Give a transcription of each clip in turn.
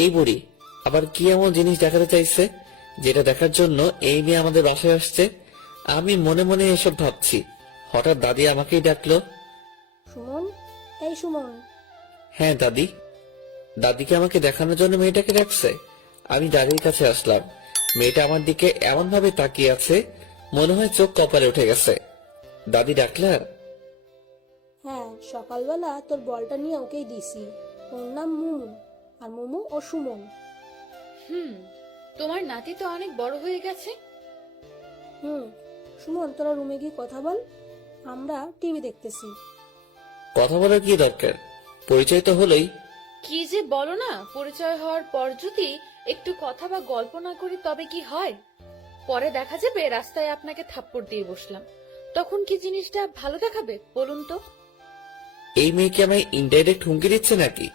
এই বুড়ি আবার কি এমন জিনিস দেখাতে চাইছে যেটা দেখার জন্য এই মেয়ে আমাদের বাসায় আসছে? আমি মনে মনে এসব ভাবছি, হঠাৎ দাদি আমাকেই ডাকলো। সুমন, এই সুমন। হ্যাঁ দাদি। দাদিকে আমাকে দেখানোর জন্য মেয়েটাকে ডাকছে। আমি দাদির কাছে আসলাম। মেয়েটা আমার দিকে এমন ভাবে তাকিয়ে আছে, মনে হয় চোখ কপালে উঠে গেছে। দাদি ডাকলা? হ্যাঁ, সকালবেলা তোর বলটা নিয়ে ওকেই দিছি। ওর নাম মুমু, আর মুমু ও সুমন। তোমার নাতি তো অনেক বড় হয়ে গেছে। সুমন, তোরা রুমে গিয়ে কথা বল, আমরা টিভি দেখতেছি। কথা বলার কি দরকার? পরিচয় তো হলোই। কি যে বলো না, পরিচয় হওয়ার পর যদি একটু কথা বা গল্প না করি তবে কি হয়? পরে দেখা যাবে রাস্তায় আপনাকে থাপ্পড় দিয়ে বসলাম, তখন কি জিনিসটা ভালো দেখাবে বলুন তো? এই মেয়ে কি আমায় ইনডাইরেক্ট হুমকি দিচ্ছে নাকি?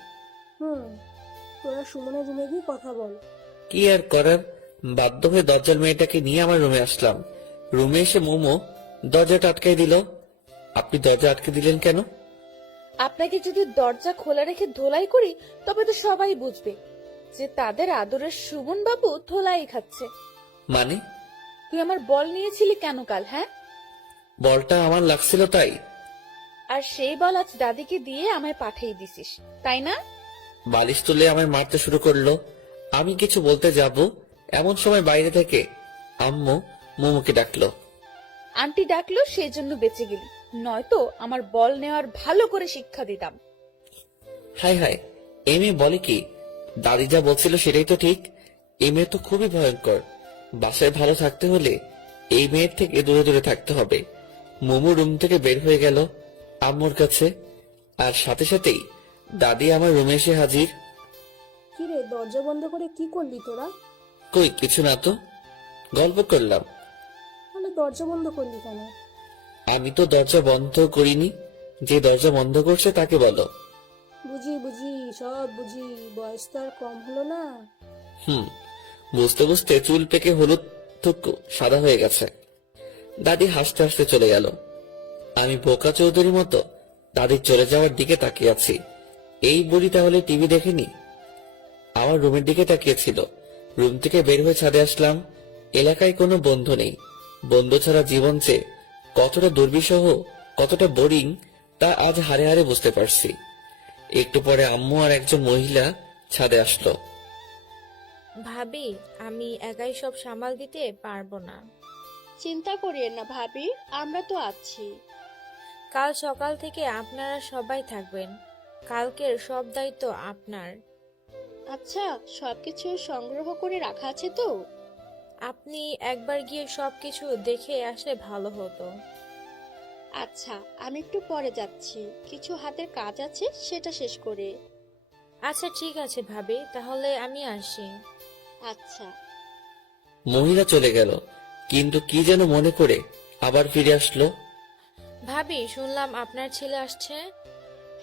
তোরা সুমনের রুমে গিয়ে কথা বল। কি আর করার, বাধ্য হয়ে দরজার মেয়েটাকে নিয়ে আমার রুমে আসলাম। রুমে এসে মোমো দরজাটা আটকাই দিল। আপনি দরজা আটকে দিলেন কেন? আপনাকে যদি দরজা খোলা রেখে ধোলাই করি তবে তো সবাই বুঝবে যে তাদের আদরের সুমন বাবু ধোলাই খাচ্ছে। মানে? তুই আমার বল নিয়েছিলি কেন কাল? হ্যাঁ, বলটা আমার লাগছিল তাই। আর সেই বল আজ দাদিকে দিয়ে আমায় পাঠিয়ে দিছিস, তাই না? বালিশ তুলে আমায় মারতে শুরু করলো। আমি কিছু বলতে যাব, এমন সময় বাইরে থেকে আম্মু মোমোকে ডাকলো। আন্টি ডাকলো সেই জন্য বেঁচে গেলি, নয়তো আমার বল নেওয়ার ভালো করে শিক্ষা দিতাম। হাই হাই, এই মেয়ে বলে কি? দাদি যা বলছিল সেটাই তো ঠিক। এই মেয়ে তো খুবই ভয়ঙ্কর। বাসায় ভালো থাকতে হলে এই মেয়ের থেকে দূরে দূরে থাকতে হবে। মোমো রুম থেকে বের হয়ে গেল আম্মুর কাছে, আর সাথে সাথেই দাদি আমার রুমে এসে হাজির। কিরে, দরজা বন্ধ করে কি করলি তোরা? কই কিছু না তো, গল্প করলাম। তাহলে দরজা বন্ধ করলি কেন? আমি তো দরজা বন্ধ করিনি, যে দরজা বন্ধ করছে তাকে বলো। বুঝি বুঝি, সব বুঝি, বয়স তো আর কম হলো না। বুঝতে বুঝতে চুল পেকে হলুদ থুকু সাদা হয়ে গেছে। দাদি হাসতে হাসতে চলে গেল। আমি বোকা চৌধুরীর মতো দাদির চলে যাওয়ার দিকে তাকিয়ে আছি। এই বুড়ি তাহলে টিভি দেখেনি, আমার রুমের দিকে তাকিয়েছিল। রুম থেকে বের হয়ে ছাদে আসলাম। এলাকায় কোনো বন্ধু নেই। বন্ধু ছাড়া জীবন যে কতটা দুর্বিষহ, কতটা বোরিং, তা আজ হারে হারে বুঝতে পারছি। একটু পরে আম্মু আর একজন মহিলা ছাদে আসলো। ভাবি, আমি একাই সব সামাল দিতে পারবো না। চিন্তা করিয়েন না ভাবি, আমরা তো আছি। কাল সকাল থেকে আপনারা সবাই থাকবেন। কালকের সব দায়িত্ব আপনার। আচ্ছা, সবকিছু সংগ্রহ করে রাখা আছে তো? আপনি একবার গিয়ে সবকিছু দেখে আসলে ভালো হতো। আচ্ছা, আমি একটু পরে যাচ্ছি, কিছু হাতের কাজ আছে, সেটা শেষ করে। আচ্ছা ঠিক আছে ভাবি, তাহলে আমি আসি। আচ্ছা। মহিলা চলে গেল, কিন্তু কি যেন মনে করে আবার ফিরে আসলো। ভাবি, শুনলাম আপনার ছেলে আসছে।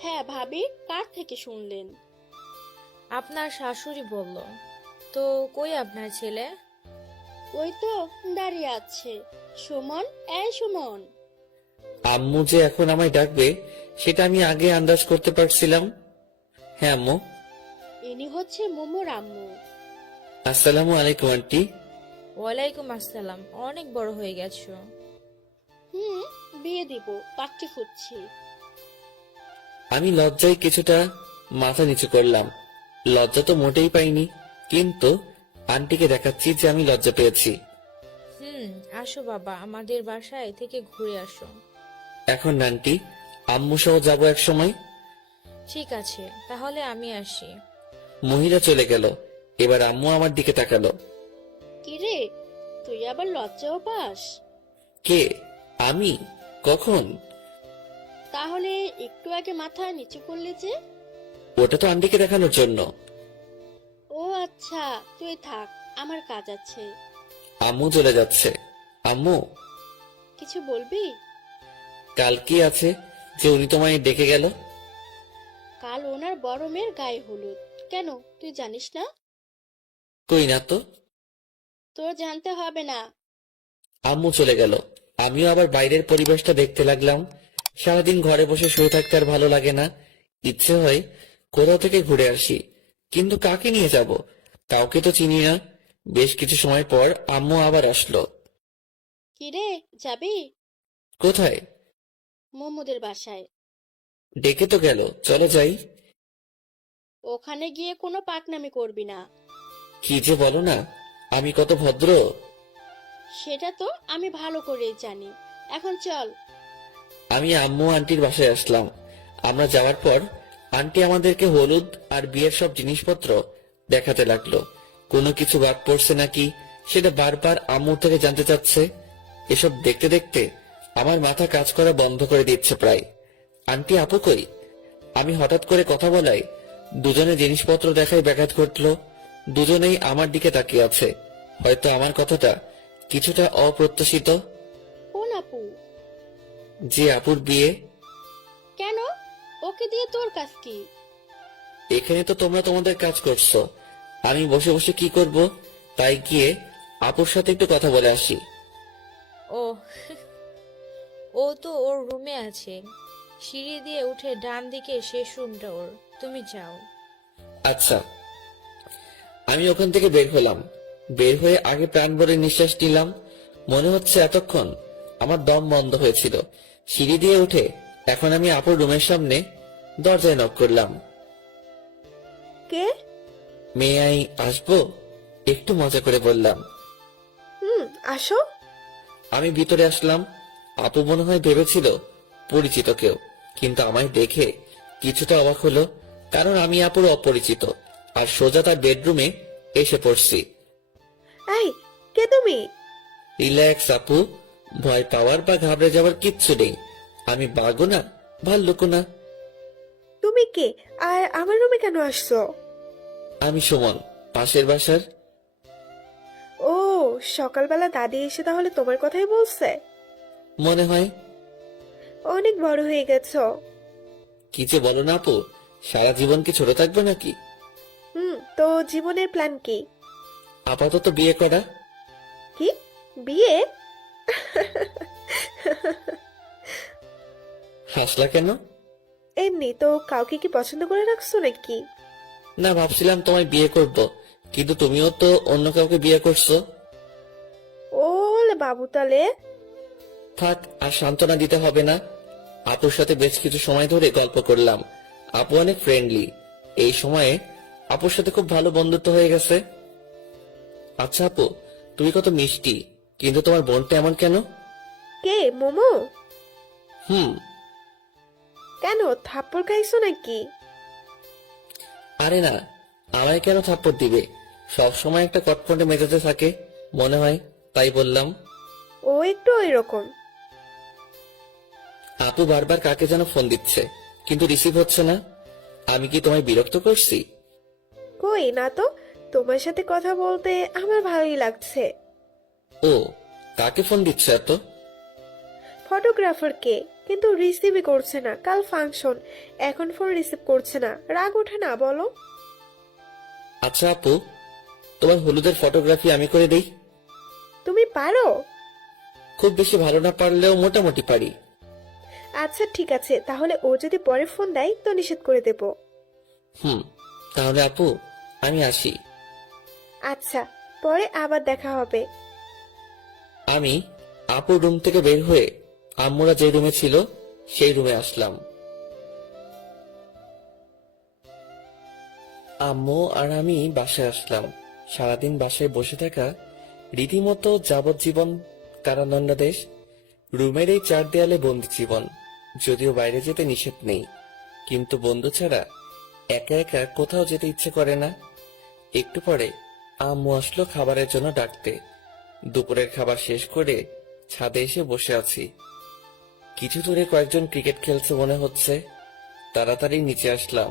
হ্যাঁ ভাবি, কার থেকে শুনলেন? আপনার শাশুড়ি বলল। তো কই আপনার ছেলে? ওই তো দাঁড়িয়ে আছে। সুমন, এই সুমন। আম্মু যে এখন আমায় ডাকবে সেটা আমি আগে আন্দাজ করতে পারছিলাম। হ্যাঁ আম্মু। ইনি হচ্ছে মোমোর আম্মু। আসসালামু আলাইকুম আন্টি। ওয়ালাইকুম আসসালাম, অনেক বড় হয়ে গেছো। বিয়ে দিব, পাত্রী খুঁজছি। আমি লজ্জায় কিছুটা মাথা নিচু করলাম। লজ্জা তো মোটেই পাইনি, কিন্তু আন্টিকে দেখাচ্ছি যে আমি লজ্জা পেয়েছি। আসো বাবা, আমাদের বাসায় থেকে ঘুরে আসো। এখন আন্টি, আম্মু সহ যাবো এক সময়। ঠিক আছে, তাহলে আমি আসি। মহিলা চলে গেল। এবার আম্মু আমার দিকে তাকালো। কিরে, তুই আবার লজ্জাও পাস? কে? আমি? কখন? তাহলে একটু আগে মাথা নিচু করলে যে? ওটা তো আন্টিকে দেখানোর জন্য। ও আচ্ছা, তুই থাক, আমার কাজ আছে। আম্মু চলে যাচ্ছে। আম্মু, কিছু বলবি? কাল কি আছে যে উনি তোমায় ডেকে গেল? কাল ওনার বড় মেয়ের গায়ে হলুদ। কেন, তুই জানিস না? কই না তো। তোর জানতে হবে না। আম্মু চলে গেল। আমিও আবার বাইরের পরিবেশটা দেখতে লাগলাম। সারাদিন ঘরে বসে শুয়ে থাকতে আর ভালো লাগে না। ইচ্ছে হয় কোথাও থেকে ঘুরে আসি, কিন্তু কাকে নিয়ে যাব? কাউকে তো চিনি না। বেশ কিছু সময় পর আম্মু আবার আসলো। কিরে, যাবি? কোথায়? মোমোদের বাসায়। ডেকে তো গেল, চলে যাই। ওখানে গিয়ে কোনো পাকনামি করবি না। কি যে বলো না, আমি কত ভদ্র। সেটা তো আমি ভালো করেই জানি। এখন চল। আমি আম্মু আন্টির বাসায় আসলাম। আমরা যাওয়ার পর আন্টি আমাদেরকে হলুদ আর বিয়ের সব জিনিসপত্র দেখাতে লাগলো। কোনো কিছু বাদ পড়ছে নাকি সেটা বারবার আম্মুর থেকে জানতে চাচ্ছে। এসব দেখতে দেখতে আমার মাথা কাজ করা বন্ধ করে দিচ্ছে প্রায়। আন্টি আপু কই? আমি হঠাৎ করে কথা বলায় দুজনে জিনিসপত্র দেখায় ব্যাঘাত ঘটলো। দুজনেই আমার দিকে তাকিয়ে আছে। হয়তো আমার কথাটা কিছুটা অপ্রত্যাশিত। কোন আপু? যে আপুর বিয়ে। কেন? ওকে দিয়ে তোর কাজ কি? এখানে তো তোমরা তোমাদের কাজ করছো, আমি বসে বসে কি করব? তাই গিয়ে আপুর সাথে একটু কথা বলে আসি। ও ও তো ওর রুমে আছে, সিঁড়ি দিয়ে উঠে ডান দিকে শেষ রুমটা ওর, তুমি যাও। আচ্ছা। আমি ওখান থেকে বের হলাম। বের হয়ে আগে প্রাণ ভরে নিঃশ্বাস নিলাম। মনে হচ্ছে এতক্ষণ আমার দম বন্ধ হয়েছিল। সিঁড়ি দিয়ে উঠে এখন আমি আপুর রুমের সামনে দরজায় নক করলাম। কে? মেয়ে আই আসবো? একটু মজা করে বললাম। আসো। আমি ভিতরে আসলাম। আপু মনে হয় ভেবেছিল পরিচিত কেউ, কিন্তু আমায় দেখে কিছুটা অবাক হলো, কারণ আমি আপুর অপরিচিত আর সোজা তার বেডরুমে এসে পড়ছি। এই, কে তুমি? রিল্যাক্স আপু, ভয় পাওয়ার বা ঘাবড়ে যাওয়ার কিচ্ছু নেই। আমি বাঘও না, ভাল্লুকও না। তুমি কে আর আমার রুমে কেন আসছো? আমি সুমন, পাশের বাসার। ও, সকালবেলা দাদি এসে তাহলে তোমার কথাই বলছে? মনে হয়। অনেক বড় হয়ে গেছো। কি যে বলো না আপু, সারা জীবন কি ছোট থাকবে নাকি? তো জীবনের প্ল্যান কি? আপাতত বিয়ে করা। কি? বিয়ে? হাসলা কেন? এমনি তো, কাউকে কি পছন্দ করে রাখছো নাকি? না, ভাবছিলাম তোমায় বিয়ে করব, কিন্তু তুমিও তো অন্য কাউকে বিয়ে করছো। ওলে বাবু তালে। থাক, আর সান্ত্বনা দিতে হবে না। আপুর সাথে বেশ কিছু সময় ধরে গল্প করলাম। আপু অনেক ফ্রেন্ডলি। এই সময়ে আপুর সাথে খুব ভালো বন্ধুত্ব হয়ে গেছে। আচ্ছা আপু, তুমি কত মিষ্টি, কিন্তু তোমার বোনটা এমন কেন? কে, মোমো? হুম। কেন, থাপ্পড় খাইছো নাকি? আরে না, আমায় কেন থাপ্পড় দিবে? সব সময় একটা কটকটে মেজাজে থাকে মনে হয়, তাই বললাম। ও একটু ওইরকম। আপু বারবার কাকে যেন ফোন দিচ্ছে, কিন্তু রিসিভ হচ্ছে না। আমি কি তোমায় বিরক্ত করছি? কই না তো, তোমার সাথে কথা বলতে আমার ভালোই লাগছে। ও, কাকে ফোন দিচ্ছে এত? ফটোগ্রাফারকে, কিন্তু রিসিভই করছে না। কাল ফাংশন, এখন ফোন রিসিভ করছে না। রাগ ওঠে না বলো? আচ্ছা আপু, তোমার হলুদের ফটোগ্রাফি আমি করে দেই। তুমি পারো? খুব বেশি ভালো না পারলেও মোটামুটি পারি। আচ্ছা ঠিক আছে, তাহলে ও যদি পরে ফোন দেয় তো নিষেধ করে দেব। তাহলে আপু, আমি আসি। আচ্ছা, পরে আবার দেখা হবে। আমি আপুর রুম থেকে বের হয়ে আম্মুরা যে রুমে ছিল সেই রুমে আসলাম। আম্মু আর আমি বাসায় আসলাম। সারাদিন বাসায় বসে থাকা রীতিমতো যাবজ্জীবন কারাদণ্ডাদেশ। রুমের এই 4 দেয়ালে বন্দি জীবন। যদিও বাইরে যেতে নিষেধ নেই, কিন্তু বন্ধু ছাড়া একা একা কোথাও যেতে ইচ্ছে করে না। একটু পরে আম্মু আসলো খাবারের জন্য ডাকতে। দুপুরের খাবার শেষ করে ছাদে এসে বসে আছি। কিছু দূরে কয়েকজন ক্রিকেট খেলছে মনে হচ্ছে। তাড়াতাড়ি নিচে আসলাম।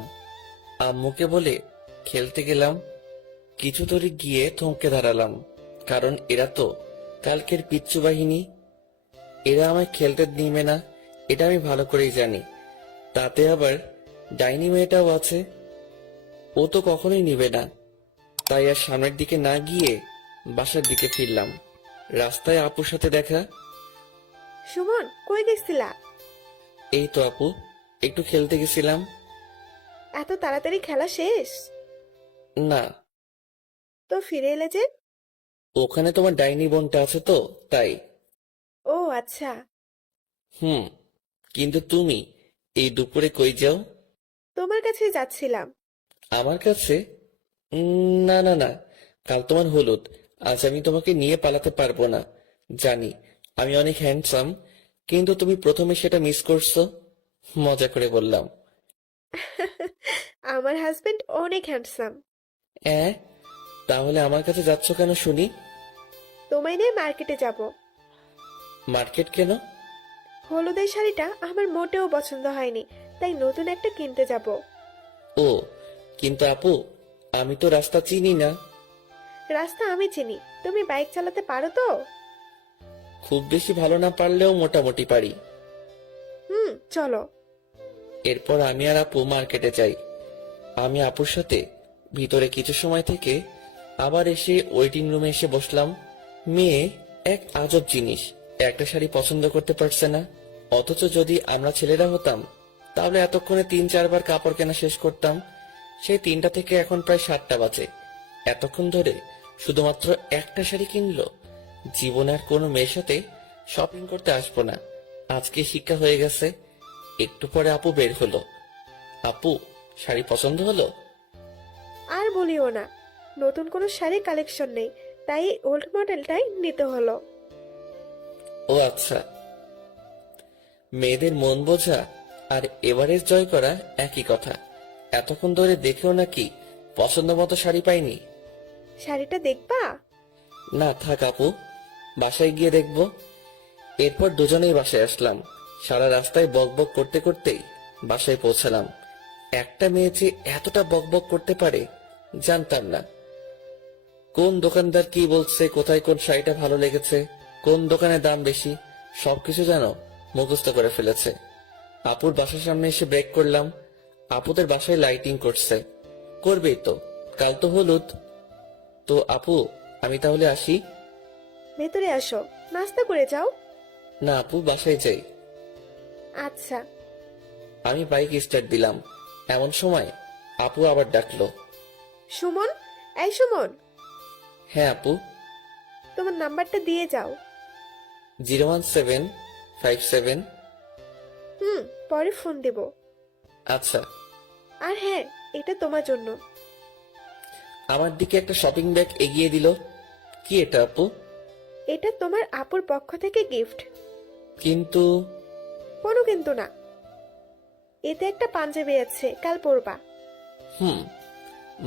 আম্মুকে বলে খেলতে গেলাম। কিছু দূরে গিয়ে থমকে দাঁড়ালাম, কারণ এরা তো কালকের পিচ্চু বাহিনী। এরা আমায় খেলতে নিবে না, এটা আমি ভালো করেই জানি। তাতে আবার ডাইনি মেয়েটাও আছে, ও তো কখনোই নিবে না। তাই আর সামনের দিকে না গিয়ে বাসার দিকে ফিরলাম। রাস্তায় আপুর সাথে দেখা। সুমন, কই গেছিলা? এই তো আপু, একটু খেলতে গেছিলাম। এত তাড়াতাড়ি খেলা শেষ? না, তো ফিরে এলে যে? ওখানে তোমার ডাইনি বোনটা আছে তো, তাই। ও আচ্ছা। হুম, কিন্তু তুমি এই দুপুরে কই যাও? তোমার কাছে যাচ্ছিলাম। আমার কাছে? না না না, কাল তোমার হলুদ, আজ আমি তোমাকে নিয়ে পালাতে পারবো না। জানি আমি অনেক হ্যান্ডসাম, কিন্তু তুমি প্রথমে সেটা মিস করছো। মজা করে বললাম। আমার হাজবেন্ড অনেক হ্যান্ডসাম। অ্যাঁ, তাহলে আমার কাছে যাচ্ছ কেন শুনি? তোমায় নিয়ে মার্কেটে যাব। মার্কেট কেন? হলুদের শাড়িটা আমার মোটেও পছন্দ হয়নি, তাই নতুন একটা কিনতে যাব। ও, কিন্তু আপু, আমি তো রাস্তা চিনি না। রাস্তা আমি চিনি, তুমি বাইক চালাতে পারো তো? খুব বেশি ভালো না পারলেও মোটামুটি পারি। চলো। এরপর আমি আর আপু মার্কেটে যাই। আমি আপুর সাথে ভিতরে কিছু সময় থেকে আবার এসে ওয়েটিং রুমে এসে বসলাম। মেয়ে এক আজব জিনিস, একটা শাড়ি পছন্দ করতে পারছে না। অথচ যদি আমরা ছেলেরা হতাম তাহলে এতক্ষণে 3-4 বার কাপড় কেনা শেষ করতাম। সেই 3টা থেকে এখন প্রায় 7টা বাজে, এতক্ষণ ধরে শুধুমাত্র একটা শাড়ি কিনলো। জীবনে আর কোনো মেয়ের সাথে শপিং করতে আসবো না, আজকে শিক্ষা হয়ে গেছে। একটু পরে আপু বের হলো। আপু, শাড়ি পছন্দ হলো? আর বলিও না, নতুন কোনো শাড়ি কালেকশন নেই, তাই ওল্ড মডেলটাই নিতে হলো। ও আচ্ছা, মেয়েদের মন বোঝা আর এভারেজ জয় করা একই কথা। এতক্ষণ ধরে দেখেও নাকি পছন্দ মতো শাড়ি পাইনি। শাড়িটা দেখবা? না থাক আপু, বাসায় গিয়ে দেখবো। এরপর দুজনেই বাসায় আসলাম। সারা রাস্তায় বকবক করতে করতেই বাসায় পৌঁছালাম। একটা মেয়ে যে এতটা বকবক করতে পারে জানতাম না। কোন দোকানদার কি বলছে, কোথায় কোন শাড়িটা ভালো লেগেছে, কোন দোকানে দাম বেশি, সবকিছু যেন মুখস্থ করে ফেলেছে। আপুর বাসার সামনে এসে ব্রেক করলাম। আপুদের বাসায় লাইটিং করছে, করবেই তো, কাল তো হলুদ। তো আপু, আমি তাহলে আসি? ভেতরে আসো, নাস্তা করে যাও। না আপু, বাসায় যাই। আচ্ছা। আমি বাইক স্টার্ট দিলাম, এমন সময় আপু আবার ডাকলো। সুমন, এই সুমন, হ্যাঁ আপু। তোমার নাম্বারটা দিয়ে যাও। 01757। পরে ফোন দেব। আচ্ছা। আর হ্যাঁ, এটা তোমার জন্য। আমার দিকে একটা শপিং ব্যাগ এগিয়ে দিল। কি এটা আপু? এটা তোমার আপুর পক্ষ থেকে গিফট। কিন্তু কোনো কিন্তু না, এতে একটা পাঞ্জাবি আছে, কাল পরবা।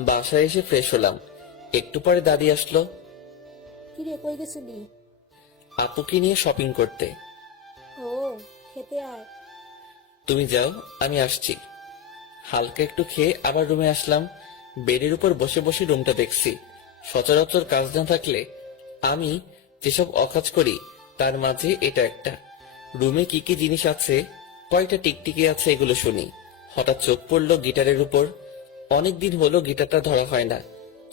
বাসায় এসে ফ্রেশ হলাম। একটু পরে দাদি আসলো। কিরে, কই গেছিলি? আপুকে নিয়ে শপিং করতে। ও, খেতে আয়। তুমি যাও, আমি আসছি। হালকা একটু খেয়ে আবার রুমে আসলাম। বেডের উপর বসে বসে রুমটা দেখছি। সচরাচর কাজ না থাকলে আমি যেসব অকাজ করি তার মাঝে এটা একটা। রুমে কি কি জিনিস আছে, কয়টা টিকটিকি আছে, এগুলো শুনি। হঠাৎ চোখ পড়লো গিটারের উপর। অনেকদিন হলো গিটারটা ধরা হয় না,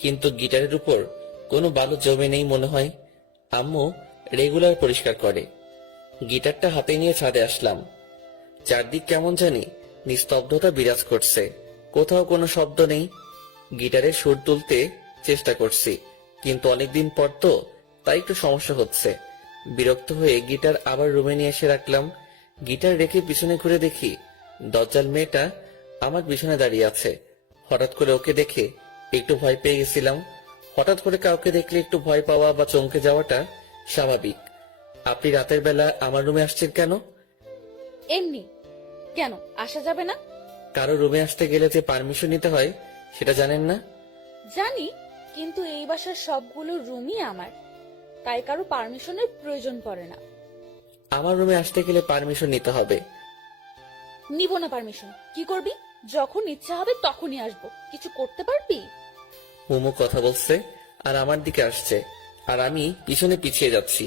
কিন্তু গিটারের উপর কোনো বালু জমে নেই মনে হয়। আম্মু রেগুলার পরিষ্কার করে। গিটারটা হাতে নিয়ে ছাদে আসলাম। চারদিক কেমন জানি নিস্তব্ধতা বিরাজ করছে, কোথাও কোনো শব্দ নেই। গিটারের সুর তুলতে চেষ্টা করছি, কিন্তু অনেকদিন পর তো, তাই একটু সমস্যা হচ্ছে। বিরক্ত হয়ে গিটার আবার রুমে নিয়ে এসে রাখলাম। গিটার রেখে পিছনে ঘুরে দেখি দজ্জাল মেয়েটা আমার পিছনে দাঁড়িয়ে আছে। হঠাৎ করে ওকে দেখে একটু ভয় পেয়ে গেছিলাম। হঠাৎ করে কাউকে দেখলে একটু ভয় পাওয়া বা চমকে যাওয়াটা স্বাভাবিক। আপনি রাতের বেলা আমার রুমে আসছেন কেন? এমনি। কেন আসা যাবে না? কারো রুমে আসতে গেলে যে পারমিশন নিতে হয় সেটা জানেন না? জানি, কিন্তু এই বাসার সবগুলো রুমই আমার, তাই কারো পারমিশনের প্রয়োজন পড়ে না। আমার রুমে আসতে গেলে পারমিশন নিতে হবে। নিব না পারমিশন। কি করবি? যখন ইচ্ছা হবে তখনই আসবো। কিছু করতে পারবি? মোমো কথা বলছে আর আমার দিকে আসছে, আর আমি পিছনে পিছিয়ে যাচ্ছি।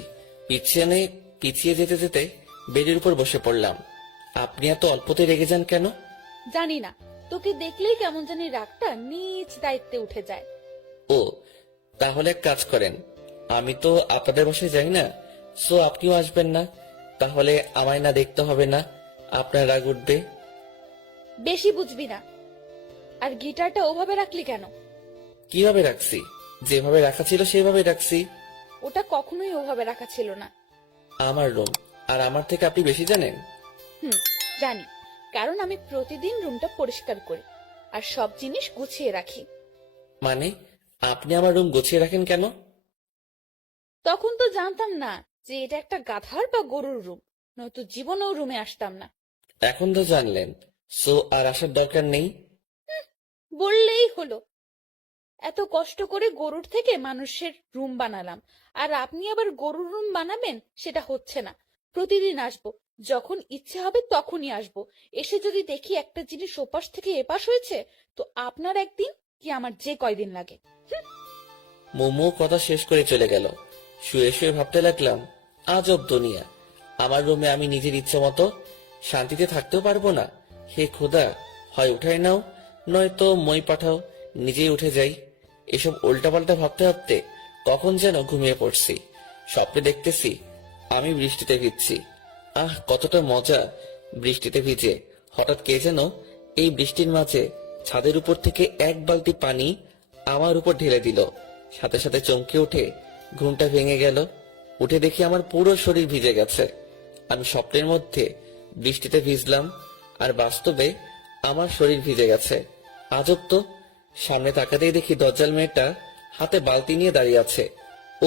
পিছিয়ে যেতে যেতে বেডের উপর বসে পড়লাম। আপনি এত অল্পতে রেগে যান কেন? জানি না, তোকে দেখলেই কেমন জানি রাগটা নিজ দায়িত্বে উঠে যায়। ও, তাহলে এক কাজ করেন, আমি তো আপনাদের বাসায় যাই না, সো আপনিও আসবেন না। তাহলে আমায় না দেখতে হবে না, আপনার রাগ উঠবে। বেশি বুঝবি না। আর গিটারটা ওভাবে রাখলি কেন? কিভাবে রাখছি? যেভাবে রাখা ছিল সেভাবে রাখছি। ওটা কখনোই ওভাবে রাখা ছিল না। আমার রুম, আর আমার থেকে আপনি বেশি জানেন? জানি, কারণ আমি প্রতিদিন রুমটা পরিষ্কার করি আর সব জিনিস গুছিয়ে রাখি। মানে আপনি আমার রুম গুছিয়ে রাখেন কেন? তখন তো জানতাম না যে এটা একটা গাধার বা গরুর রুম, নয়তো জীবনেও রুমে আসতাম না। এখন তো জানলেন, সো আর আসার দরকার নেই। বললেই হলো। এত কষ্ট করে গরুর থেকে মানুষের রুম বানালাম, আর আপনি আবার গরুর রুম বানাবেন? সেটা হচ্ছে না। প্রতিদিন আসবো, যখন ইচ্ছে হবে তখনই আসবো। এসে যদি দেখি একটা জিনিস ওপাশ থেকে এপাশ হয়েছে, তো আপনার একদিন কি আমার যে কয়দিন লাগে। মোমো কথা শেষ করে চলে গেল। শুয়ে শুয়ে ভাবতে লাগলাম, আজব দুনিয়া। আমার রুমে আমি নিজের ইচ্ছে মতো শান্তিতে থাকতেও পারবো না। হে খোদা, হয় উঠাই নাও, নয়তো মই পাঠাও, নিজেই উঠে যাই। এসব উল্টাপাল্টা ভাবতে ভাবতে কখন যেন ঘুমিয়ে পড়ছি। স্বপ্নে দেখতেছি আমি বৃষ্টিতে ভিজছি। আহ, কতটা মজা বৃষ্টিতে ভিজে। হঠাৎ কে যেন এই বৃষ্টির মাঝে ছাদের উপর থেকে এক বালতি পানি আমার উপর ঢেলে দিল। সাথে সাথে চমকে উঠে ঘুমটা ভেঙে গেল। উঠে দেখি আমার পুরো শরীর ভিজে গেছে। আমি স্বপ্নের মধ্যে বৃষ্টিতে ভিজলাম, আর বাস্তবে আমার শরীর ভিজে গেছে। আজব তো। সামনে তাকাতেই দেখি দজ্জাল মেয়েটা হাতে বালতি নিয়ে দাঁড়িয়ে আছে।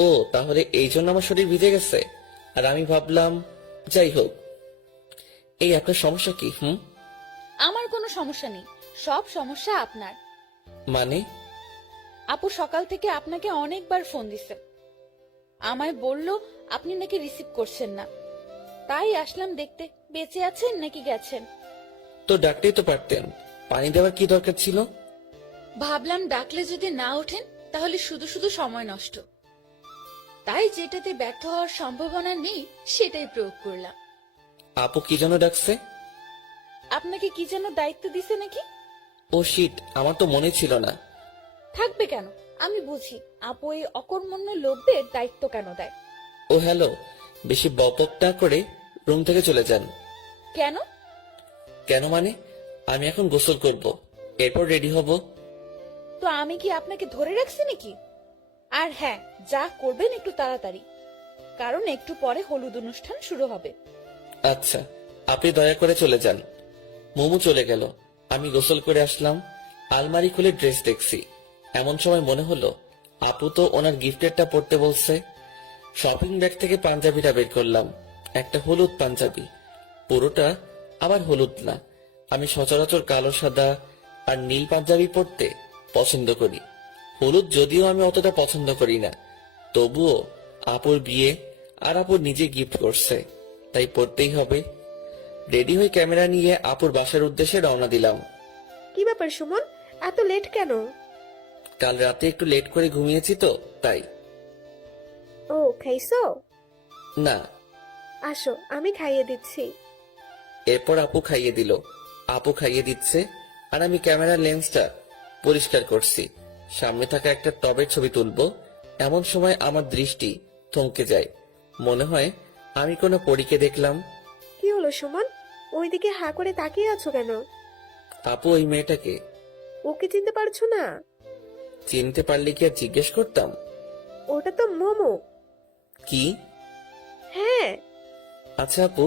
ও, তাহলে এই জন্য আমার শরীর ভিজে গেছে। আর আমি ভাবলাম, যাই হোক, এই আপনার সমস্যা কি? আমার কোনো সমস্যা নেই, সব সমস্যা আপনার। মানে? আপু সকাল থেকে আপনাকে অনেকবার ফোন দিছে, আমায় বলল আপনি নাকি রিসিভ করছেন না। তাই আসলাম দেখতে বেঁচে আছেন নাকি গেছেন। তো ডাকতেই তো পারতেন, পানি দেওয়ার কি দরকার ছিল? ভাবলাম ডাকলে যদি না ওঠেন তাহলে শুধু শুধু সময় নষ্ট, তাই যেটাতে ব্যর্থ হওয়ার সম্ভাবনা নেই সেটাই প্রয়োগ করলাম। আপু কি যেন ডাকছে? আপনাকে কি যেন দায়িত্ব দিছে নাকি? ও শিট, আমার তো মনে ছিল না। থাকবে কেন, আমি বুঝি আপু এই অকর্মণ্য লোকদের দায়িত্ব কেন দেয়। ও হ্যালো, বেশি বকবক না করে রুম থেকে চলে যান। কেন? কেন মানে, আমি এখন গোসল করব, এরপর রেডি হব। তো আমি কি আপনাকে ধরে রাখছি নাকি? আর হ্যাঁ, যা করবেন একটু তাড়াতাড়ি, কারণ একটু পরে হলুদ অনুষ্ঠান শুরু হবে। আচ্ছা, আপনি দয়া করে চলে যান। মোমো চলে গেল। আমি গোসল করে আসলাম। আলমারি খুলে ড্রেস দেখছি। এমন সময় মনে হলো আপু তো ওনার গিফটেরটা পড়তে বলছে। শপিং ব্যাগ থেকে পাঞ্জাবিটা বের করলাম। একটা হলুদ পাঞ্জাবি, পুরোটা আবার হলুদ না। আমি সচরাচর কালো, সাদা আর নীল পাঞ্জাবি পরতে পছন্দ করি। হলুদ যদিও আমি অতটা পছন্দ করি না, তবুও আপুর বিয়ে আর আপুর নিজে গিফট করছে, তাই পড়তেই হবে। রেডি হয়ে ক্যামেরা নিয়ে আপুর বাসার উদ্দেশ্যে রওনা দিলাম। কি ব্যাপার সুমন, এত লেট কেন? কাল রাতে একটু লেট করে ঘুমিয়েছি তো, তাই। ও, খাইছো? না। আসো, আমি খাইয়ে দিচ্ছি। এরপর আপু খাইয়ে দিল। আপু খাইয়ে দিচ্ছে আর আমি ক্যামেরার লেন্সটা পরিষ্কার করছি। সামনে থাকা একটা টবের ছবি তুলবো, এমন সময় আমার দৃষ্টি থমকে যায়। মনে হয় আমি কোনো পরীকে দেখলাম। কি হলো সুমন, ওইদিকে হা করে তাকিয়ে আছো কেন? আপু ওই মেয়েটাকে ওকে চিনতে পারছো না? চিনতে পারলে কি আর জিজ্ঞেস করতাম? ওটা তো মোমো। কি? হ্যাঁ। আচ্ছা আপু,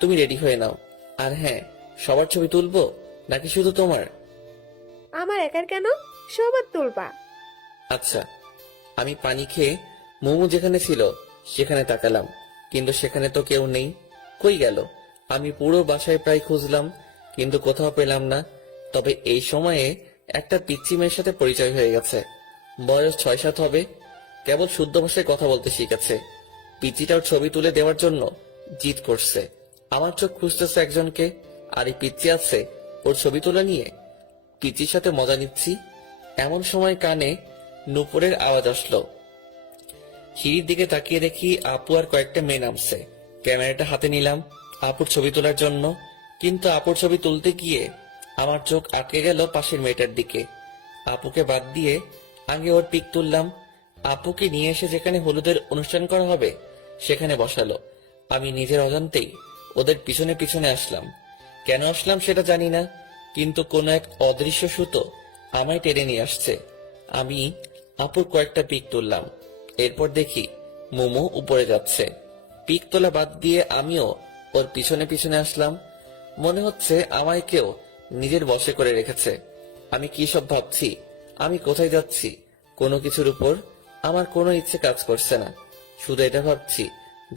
তুমি রেডি হয়ে নাও। আর হ্যাঁ, সবার ছবি তুলবো নাকি শুধু তোমার? আমার একার কেন, সবার তুলবা। আচ্ছা। আমি পানি খেয়ে মোমো যেখানে ছিল সেখানে তাকালাম, কিন্তু সেখানে তো কেউ নেই। কই গেল? আমি পুরো বাসায় প্রায় খুঁজলাম, কিন্তু কোথাও পেলাম না। তবে এই সময়ে একটা পিচ্চি মেয়ের সাথে পরিচয় হয়ে গেছে। বয়স 6-7 হবে, কেবল শুদ্ধ ভাষায় কথা বলতে শিখেছে। পিচ্চিটার ছবি তুলে দেওয়ার জন্য জিদ করছে। আমার চোখ খুঁজতেছে একজনকে, আর এই পিচ্চি আছে ওর ছবি তোলা নিয়ে। পিচ্চির সাথে মজা নিচ্ছি, এমন সময় কানে নুপুরের আওয়াজ আসলো। সিঁড়ির দিকে তাকিয়ে দেখি আপু আর কয়েকটা মেয়ে নামছে। ক্যামেরাটা হাতে নিলাম আপুর ছবি তোলার জন্য, কিন্তু আপুর ছবি তুলতে গিয়ে আমার চোখ আটকে গেল পাশের মেয়েটার দিকে। আপুকে বাদ দিয়ে আগে ওর পিক তুললাম। আপুকে নিয়ে এসে যেখানে হলুদের অনুষ্ঠান করা হবে সেখানে বসালো। আমি নিজের অজান্তেই ওদের পিছনে পিছনে আসলাম। কেন আসলাম সেটা জানি না, কিন্তু কোনো এক অদৃশ্য সুতো আমায় টেনে নিয়ে আসছে। আমি আপুর কয়েকটা পিক তুললাম। এরপর দেখি মোমো উপরে যাচ্ছে। পিক তোলা বাদ দিয়ে আমিও ওর পিছনে পিছনে আসলাম। মনে হচ্ছে আমায় কেউ নিজের বশে করে রেখেছে। আমি কি সব ভাবছি, আমি কোথায় যাচ্ছি, কোনো কিছুর উপর আমার কোনো ইচ্ছে কাজ করছে না। শুধু এটা ভাবছি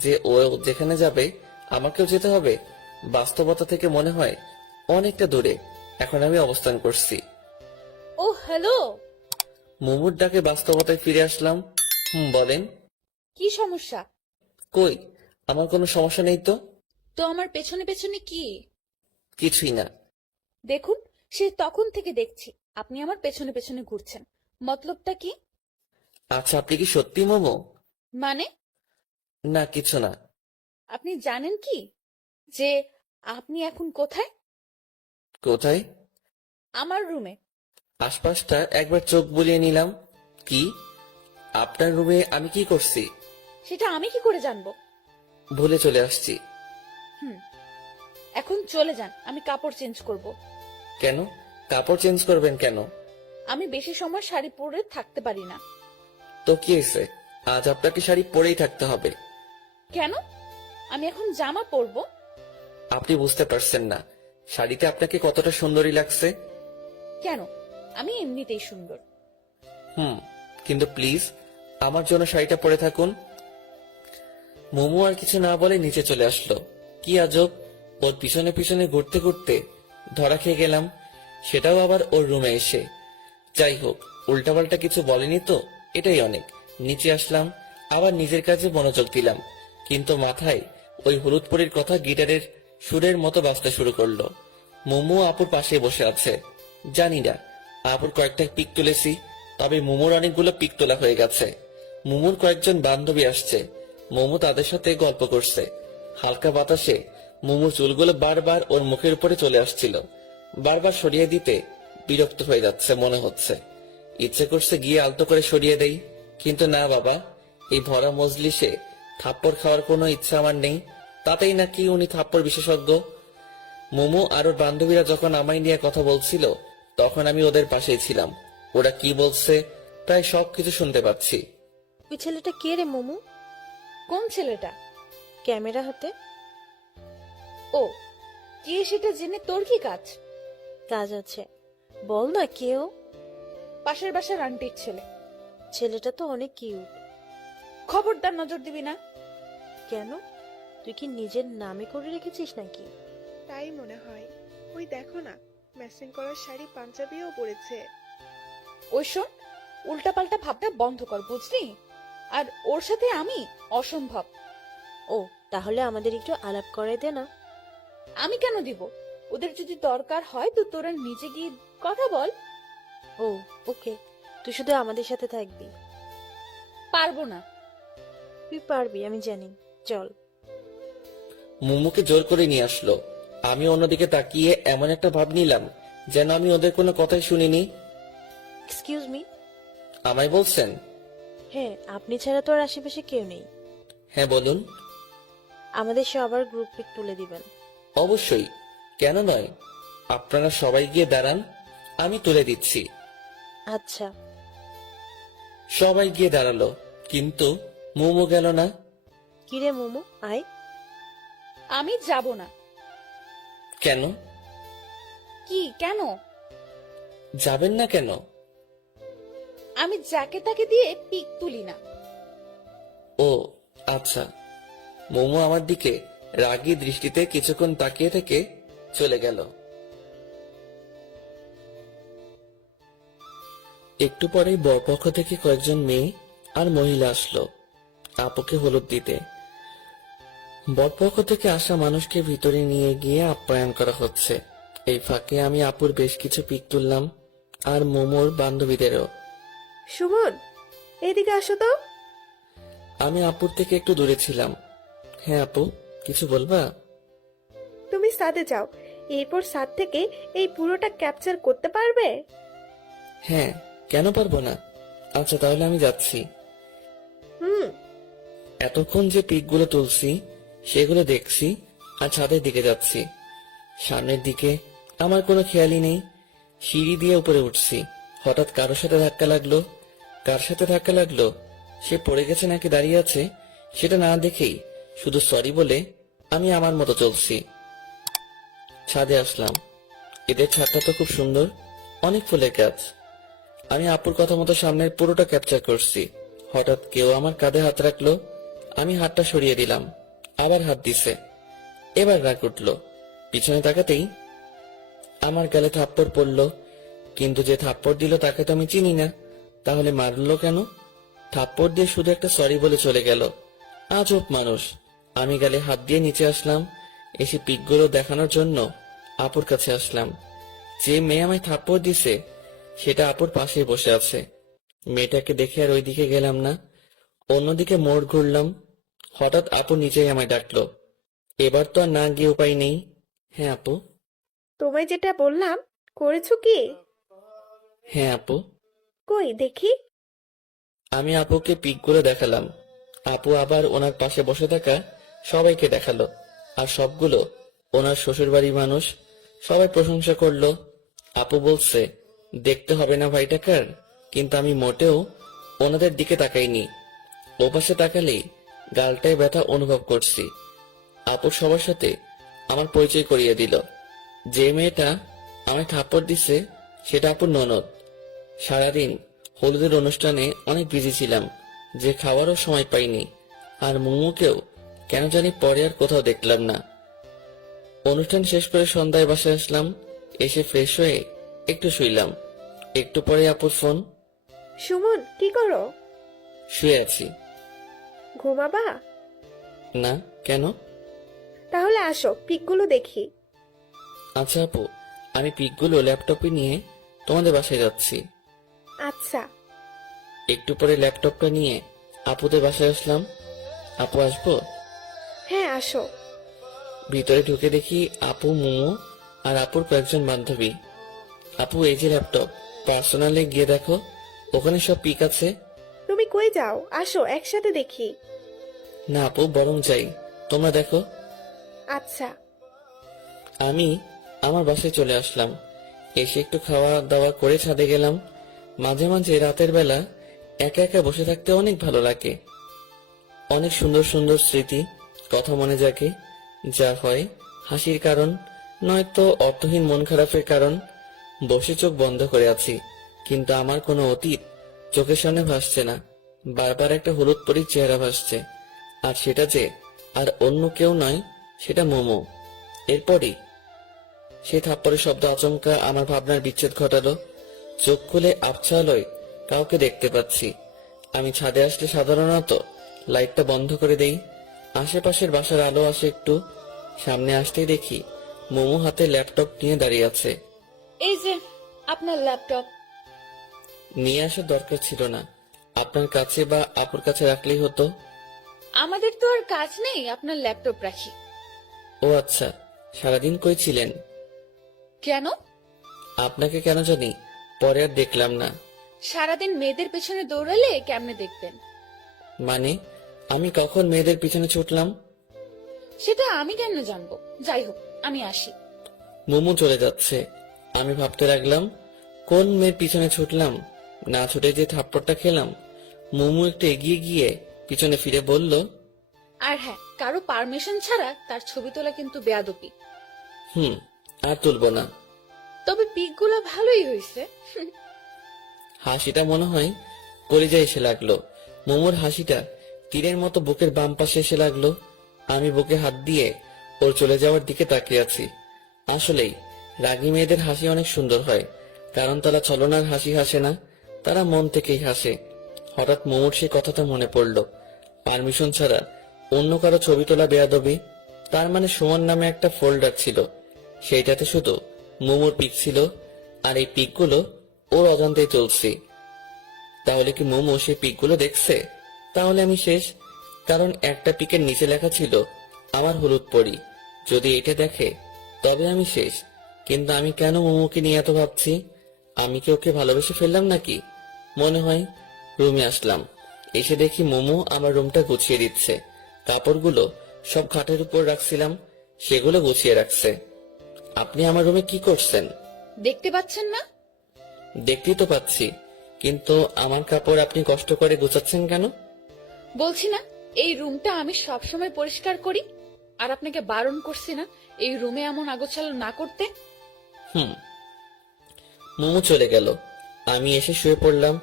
যে ও যেখানে যাবে আমাকেও যেতে হবে। বাস্তবতা থেকে মনে হয় অনেকটা দূরে এখন আমি অবস্থান করছি। ও হ্যালো, মোমোর ডাকে বাস্তবতায় ফিরে আসলাম। বলেন। কি সমস্যা? কই, আমার কোনো সমস্যা নেই তো। তো আমার পেছনে পেছনে কি? কিছুই না। দেখুন, সে তখন থেকে দেখছি আপনি আমার পেছনে পেছনে ঘুরছেন। মতলবটা কি? আচ্ছা, আপনি কি সত্যি মোমো? মানে? না, কিছু না। আপনি জানেন কি যে আপনি এখন কোথায়? কোথায়? আমার রুমে। আশপাশটা একবার চোখ বুলিয়ে নিলাম। কি? আপনার রুমে আমি কি করছি? সেটা আমি কি করে জানবো? ভুলে চলে আসছি। এখন চলে যান, আমি কাপড় চেঞ্জ করব। কেন? কাপড় চেঞ্জ করবেন কেন? আমি বেশি সময় শাড়ি পরে থাকতে পারি না। তো কি হয়েছে, আজ আপনাকে শাড়ি পরেই থাকতে হবে? কেন? আমি এখন জামা পরবো। আপনি বুঝতে পারছেন না শাড়িতে আপনাকে কতটা সুন্দরী লাগছে। কেন? আমি এমনিতেই সুন্দর। কিন্তু প্লিজ আমার জন্য শাড়িটা পরে থাকুন। মোমো আর কিছু না বলে নিচে চলে আসলো। কি আজব, ওর পিছনে পিছনে ঘুরতে ঘুরতে ধরা খেয়ে গেলাম, সেটাও আবার ওর রুমে এসে। যাই হোক, উল্টাপাল্টা কিছু বলেনি তো, এটাই অনেক। নিচে আসলাম, আবার নিজের কাজে মনোযোগ দিলাম, কিন্তু মাথায় ওই হলুদ পরীর কথা গিটারের সুরের মতো বাজতে শুরু করলো। মোমো আপুর পাশে বসে আছে। জানি না আপুর কয়েকটা পিক তুলেছি, তবে মোমোর অনেকগুলো পিক তোলা হয়ে গেছে। মোমোর কয়েকজন বান্ধবী আসছে, মোমো তাদের সাথে গল্প করছে। হালকা বাতাসে মোমোর চুলগুলো বারবার ওর মুখের উপরে চলে আসছিল। বারবার সরিয়ে দিতে বিরক্ত হয়ে যাচ্ছে মনে হচ্ছে। ইচ্ছে করছে গিয়ে আলতো করে সরিয়ে দেই, কিন্তু না বাবা, এই ভরা মজলিসে থাপ্পড় খাওয়ার কোনো ইচ্ছা আমার নেই। তাতেই নাকি উনি থাপ্পড় বিশেষজ্ঞ। মোমো আর ওর বান্ধবীরা যখন আমায় নিয়ে কথা বলছিল তখন আমি ওদের পাশেই ছিলাম। ওরা কি বলছে প্রায় সবকিছু শুনতে পাচ্ছি। ওই ছেলেটা কে রে মোমো? কোন ছেলেটা? ক্যামেরা হাতে। ও, কে সেটা জেনে তোর কি কাজ? কাজ আছে, বল না কেউ। পাশের বাসার আন্টির ছেলে। ছেলেটা তো অনেক কিউট। খবরদার নজর দিবি না। কেন, তুই কি নিজের নামে করে রেখেছিস নাকি? তাই মনে হয়। ওই দেখো না, ম্যাচিং করা শাড়ি পাঞ্জাবিও পরেছে। ওই শোন, উল্টাপাল্টা ভাবনা বন্ধ কর, বুঝলি? আর ওর সাথে আমি অসম্ভব। ও, তাহলে আমাদের একটু আলাপ করাই দে না। আমি কেন দিব? ওদের যদি দরকার হয় তো তোরা নিজে গিয়ে কথা বল। ও ওকে, তুই শুধু আমাদের সাথে থাকবি। পারবো না। তুই পারবি, আমি জানি। চল। মোমোকে জোর করে নিয়ে আসলো। আমি অন্যদিকে তাকিয়ে এমন একটা ভাব নিলাম যেন আমি ওদের কোনো কথাই শুনিনি। Excuse me. আমায় বলছেন? হ্যাঁ, আপনি ছাড়া তো আর আশেপাশে কেউ নেই। হ্যাঁ বলুন। আমাদের সবার গ্রুপ পিক তুলে দিবেন। অবশ্যই, কেন নয়। আপনারা সবাই গিয়ে দাঁড়ান, আমি তুলে দিচ্ছি। আচ্ছা। সবাই গিয়ে দাঁড়ালো, কিন্তু মোমো গেল না। কিরে মোমো, আয়। আমি যাব না। কেন? কি কেন? যাবেন না কেন? আমি যাকে তাকে দিয়ে পিক তুলি না। ও আচ্ছা। মোমো আমার দিকে রাগী দৃষ্টিতে কিছুক্ষণ তাকিয়ে থেকে চলে গেল। একটু পরেই বরপক্ষ থেকে কয়েকজন মেয়ে আর মহিলা আসলো আপুকে হলুদ দিতে। বরপক্ষ থেকে আসা মানুষকে ভিতরে নিয়ে গিয়ে আপ্যায়ন করা হচ্ছে। এই ফাঁকে আমি আপুর বেশ কিছু পিক তুললাম, আর মোমোর বান্ধবীদেরও। সুমন, এদিকে আসো তো। আমি আপুর থেকে একটু দূরে ছিলাম। হ্যাঁ আপু, কিছু বলবা? তুমি সাথে যাও, এরপর সাথ থেকে এই পুরোটা ক্যাপচার করতে পারবে? হ্যাঁ, কেন পারবো না। আচ্ছা তাহলে আমি যাচ্ছি। হুম। এতক্ষণ যে পিকগুলো তুলছি সেগুলো দেখছি আর ছাদের দিকে যাচ্ছি। সামনের দিকে আমার কোনো খেয়ালই নেই। সিঁড়ি দিয়ে উপরে উঠছি, হঠাৎ কারোর সাথে ধাক্কা লাগলো। কার সাথে ধাক্কা লাগলো, সে পড়ে গেছে নাকি দাঁড়িয়ে আছে, সেটা না দেখেই শুধু সরি বলে আমি আমার মতো চলছি। ছাদে আসলাম। এদের ছাদটা তো খুব সুন্দর, অনেক ফুলের গাছ। আমি আপুর কথা মতো সামনের পুরোটা ক্যাপচার করছি। হঠাৎ কেউ আমার কাঁধে হাত রাখলো। আমি হাতটা সরিয়ে দিলাম, আবার হাত দিছে। এবার রাগ উঠলো। পিছনে তাকাতেই আমার গালে থাপ্পড় পড়লো। কিন্তু যে থাপ্পড় দিল তাকে তো আমি চিনি না, তাহলে মারলো কেন? থাপ্পড় দিয়ে শুধু একটা সরি বলে চলে গেল। আজব মানুষ। আমি গালে হাত দিয়ে নিচে আসলাম। এসে পিকগুলো দেখানোর জন্য আপুর কাছে আসলাম। যে মেয়ে আমায় থাপ্পড় দিছে সেটা আপুর পাশে বসে আছে। মেয়েটাকে দেখে আর ওইদিকে গেলাম না, অন্যদিকে মোড় ঘুরলাম। হঠাৎ আপু নিচেই আমায় ডাকলো। এবার তো আর না গিয়ে উপায় নেই। হ্যাঁ আপু। তোমায় যেটা বললাম করেছো কি? হ্যাঁ আপু। কই দেখি। আমি আপুকে পিকগুলো দেখালাম। আপু আবার ওনার পাশে বসে থাকা সবাইকে দেখালো। আর সবগুলো ওনার শ্বশুর বাড়ির মানুষ। সবাই প্রশংসা করলো। আপু বলছে দেখতে হবে না ভাইটাকার, কিন্তু আমি মোটেও ওনাদের দিকে তাকাইনি। ওপাশে তাকালেই গালটায় ব্যথা অনুভব করছি। আপুর সবার সাথে আমার পরিচয় করিয়ে দিল। যে মেয়েটা আমায় থাপ্পড় দিছে সেটা আপুর ননদ। সারাদিন হলুদের অনুষ্ঠানে অনেক বিজি ছিলাম, যে খাওয়ারও সময় পাইনি। আর মুমুকেও কেন জানি পরে আর কোথাও দেখলাম না। অনুষ্ঠান শেষ করে সন্ধ্যায় বাসায় আসলাম। এসে ফ্রেশ হয়ে একটু শুইলাম। একটু পরে আপুর ফোন। সুমন কি করো? শুয়ে আছি। ঘুমাবা? না, কেন? তাহলে আসো পিকগুলো দেখি। আচ্ছা আপু, আমি পিকগুলো ল্যাপটপে নিয়ে তোমাদের বাসায় যাচ্ছি। আচ্ছা। একটু পরে ল্যাপটপটা নিয়ে আপুদের বাসায় আসলাম। আপু আসবো? হ্যাঁ আসো। ভিতরে ঢুকে দেখি আপু, মুমু আর আপুর কয়েকজন বান্ধবী। আপু এই যে ল্যাপটপ, পার্সোনালে গিয়ে দেখো, ওখানে সব পিক আছে। তুমি কই যাও? আসো একসাথে দেখি। না আপু, বরং যাই, তোমরা দেখো। আচ্ছা। আমি আমার বাসায় চলে আসলাম। এসে একটু খাওয়া দাওয়া করে ছাদে গেলাম। মাঝে মাঝে রাতের বেলা একা একা বসে থাকতে অনেক ভালো লাগে। অনেক সুন্দর সুন্দর স্মৃতি, কথা মনে জাগে। যা হয় হাসির কারণ, নয়তো অর্থহীন মন খারাপের কারণ। বসে চোখ বন্ধ করে আছি, কিন্তু আমার কোনো অতীত চোখের সামনে ভাসছে না। বারবার একটা হলুদ পরীর চেহারা ভাসছে, আর সেটা যে আর অন্য কেউ নয়, সেটা মোমো। এরপরই সেই থাপ্পড়ের শব্দ আচমকা আমার ভাবনার বিচ্ছেদ ঘটালো। চোখ খুলে আবছা আলোয় কাউকে দেখতে পাচ্ছি। আমি ছাদে আসলে সাধারণত লাইটটা বন্ধ করে দেই। আশেপাশের বাসার আলো আসে একটু। সামনে আসতেই দেখি মোমো হাতে ল্যাপটপ নিয়ে দাঁড়িয়ে আছে। এই যে আপনার ল্যাপটপ। নিয়ে আসার দরকার ছিল না, আপনার কাছে বা আপুর কাছে রাখলেই হতো। আমাদের তো আর কাজ নেই আপনার ল্যাপটপ রাখি। ও আচ্ছা, সারাদিন কই ছিলেন? কেন? আপনাকে কেন জানি পরে আর দেখলাম না। সারাদিন মেয়েদের পেছনে দৌড়ালে কেমনে দেখতেন? মানে আমি কখন মেয়েদের পিছনে ছুটলাম? সেটা আমি কেন জানবো? যাই হোক, আমি আসি। মোমো চলে যাচ্ছে। আমি ভাবতে লাগলাম কোন মেয়ের পিছনে ছুটলাম, না ছুটে যে থাপ্পড়টা খেলাম। মোমো একটু এগিয়ে গিয়ে পিছনে ফিরে বলল, আর হ্যাঁ, কারো পারমিশন ছাড়া তার ছবি তোলা কিন্তু বেয়াদবি। আর তুলবো না। তবে পিকগুলো ভালোই হয়েছে। হাসিটা মনে হয় কলিজায় এসে লাগলো। মোমোর হাসিটা তীরের মতো বুকের বাম পাশে এসে লাগলো। আমি বুকে হাত দিয়ে ওর চলে যাওয়ার দিকে তাকিয়ে আছি। আসলেই রাগী মেয়েদের হাসি অনেক সুন্দর হয়, কারণ তারা ছলনার হাসি হাসে না, তারা মন থেকেই হাসে। হঠাৎ মোমোর সেই কথাটা মনে পড়লো, পারমিশন ছাড়া অন্য কারো ছবি তোলা বেয়াদবি। তার মানে সুমন নামে একটা ফোল্ডার ছিল, সেইটাতে শুধু মোমোর পিক ছিল, আর এই পিকগুলো ওর অজান্তেই চলছে। তাহলে কি মোমো সেই পিকগুলো দেখছে? তাহলে আমি শেষ, কারণ একটা পিকের নিচে লেখা ছিল আমার হলুদ পরি। যদি এটা দেখে তবে আমি শেষ। কিন্তু আমি কেন মোমোকে নিয়ে এত ভাবছি? আমি কি ওকে ভালোবেসে ফেললাম নাকি? মনে হয় রুমে আসলাম, এসে দেখি মোমো আমার রুমটা গুছিয়ে দিচ্ছে। কাপড়গুলো সব খাটের উপর রাখছিলাম, সেগুলো গুছিয়ে রাখছে। আপনি আমার রুমে কি করছেন? দেখতে পাচ্ছেন না? দেখতেই তো পাচ্ছি, কিন্তু আমার কাপড় আপনি কষ্ট করে গোছাচ্ছেন কেন? বলছি না এই রুমটা আমি সবসময় পরিষ্কার করি, আর আপনাকে বারণ করছি না এই রুমে এমন আগোছালো না করতে। হুম। মোমো চলে গেল। আমি এসে শুয়ে পড়লাম।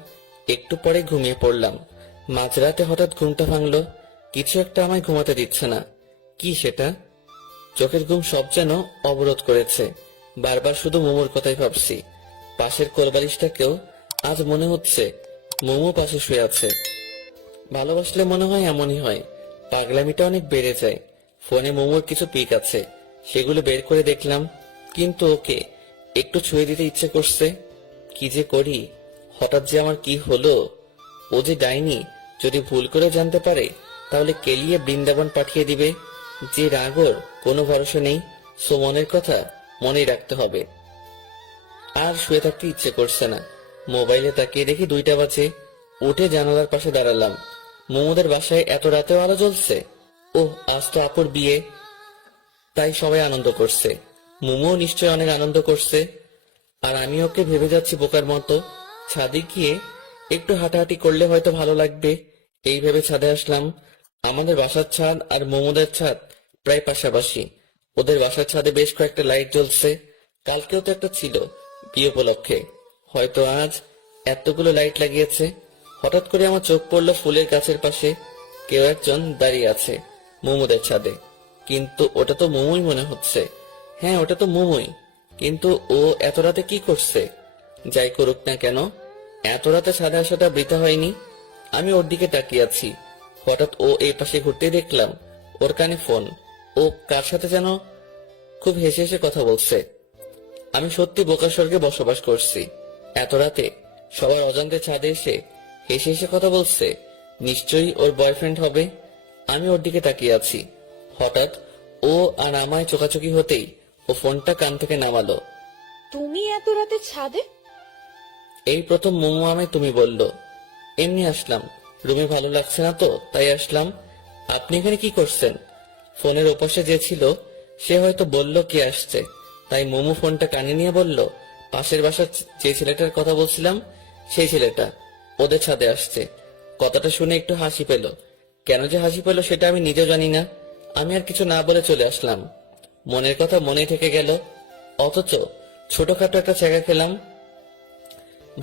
একটু পরে ঘুমিয়ে পড়লাম। মাঝরাতে হঠাৎ ঘুমটা ভাঙলো। কিছু একটা আমায় ঘুমাতে দিচ্ছে না। কি সেটা? চোখের ঘুম সব যেন অবরোধ করেছে। বারবার শুধু মোমোর কথাই ভাবছি। পাশের কোলবালিশটাকেও আজ মনে হচ্ছে মোমো পাশে শুয়ে আছে। ভালোবাসলে মনে হয় এমনই হয়, পাগলামিটা অনেক বেড়ে যায়। ফোনে মোমোর কিছু পিক আছে, সেগুলো বের করে দেখলাম, কিন্তু ওকে একটু ছুঁয়ে দিতে ইচ্ছে করছে। কি যে করি, হঠাৎ যে আমার কি হলো? ও যে ডাইনি, যদি ভুল করে জানতে পারে তাহলে কেলিয়ে বৃন্দাবন পাঠিয়ে দিবে। যে রাগর কোনো ভরসা নেই, সো মনের কথা মনেই রাখতে হবে। আর শুয়ে থাকতে ইচ্ছে করছে না। মোবাইলে তাকিয়ে দেখি 2টা বাজে। উঠে জানালার পাশে দাঁড়ালাম। মোমোদের বাসায় এত রাতেও আলো জ্বলছে। ওহ, আজ তো আপুর বিয়ে, তাই সবাই আনন্দ করছে। মোমো নিশ্চয় অনেক আনন্দ করছে। আর আমি ওকে ভেবে যাচ্ছি বোকার মতো, ছাদে গিয়ে একটু হাঁটাহাঁটি করলে হয়তো ভালো লাগবে। এই ভেবে ছাদে আসলাম। আমাদের বাসার ছাদ আর মোমোদের ছাদ প্রায় পাশাপাশি। ওদের বাসার ছাদে বেশ কয়েকটা লাইট জ্বলছে। কালকেও তো একটা ছিল, বিয়ে উপলক্ষে। হয়তো আজ এতগুলো লাইট লাগিয়েছে। হঠাৎ করে আমার চোখ পড়লো ফুলের গাছের পাশে কেউ একজন দাঁড়িয়ে আছে মোমোদের ছাদে। কিন্তু ওটা তো মোমোই মনে হচ্ছে। হ্যাঁ, ওটা তো মোমোই। কিন্তু ও এত রাতে কি করছে? যাই করুক না কেন, এত রাতে ছাদে আসাটা বৃথা হয়নি। আমি ওর দিকে তাকিয়ে আছি। হঠাৎ ও এই পাশে ঘুরতেই দেখলাম ওর কানে ফোন। ও কার সাথে যেন খুব হেসে হেসে কথা বলছে। আমি সত্যি বোকার স্বর্গে বসবাস করছি। এত রাতে সবার অজান্তে ছাদে এসে হেসে হেসে কথা বলছে। নিশ্চয়ই ওর বয়ফ্রেন্ড হবে। আমি ওর দিকে তাকিয়ে আছি। হঠাৎ ও আর আমায় চোখাচোখি হতেই ও ফোনটা কান থেকে নামালো। তুমি এত রাতে ছাদে? এই প্রথম মোমো আমায় তুমি বলল। এমনি আসলাম, রুমে ভালো লাগছে না তো তাই আসলাম। আপনি এখানে কি করছেন? ফোনের ওপাশে যে ছিল সে হয়তো বলল কে আসছে, তাই মোমো ফোনটা কানে নিয়ে বলল, পাশের বাসার যে ছেলেটার কথা বলছিলাম সেই ছেলেটা ওদের ছাদে আসছে। কথাটা শুনে একটু হাসি পেল। কেন যে হাসি পেল সেটা আমি নিজেও জানি না। আমি আর কিছু না বলে চলে আসলাম। মনের কথা মনে থেকে গেল, অথচ ছোটখাটো একটা ছ্যাঁকা খেলাম।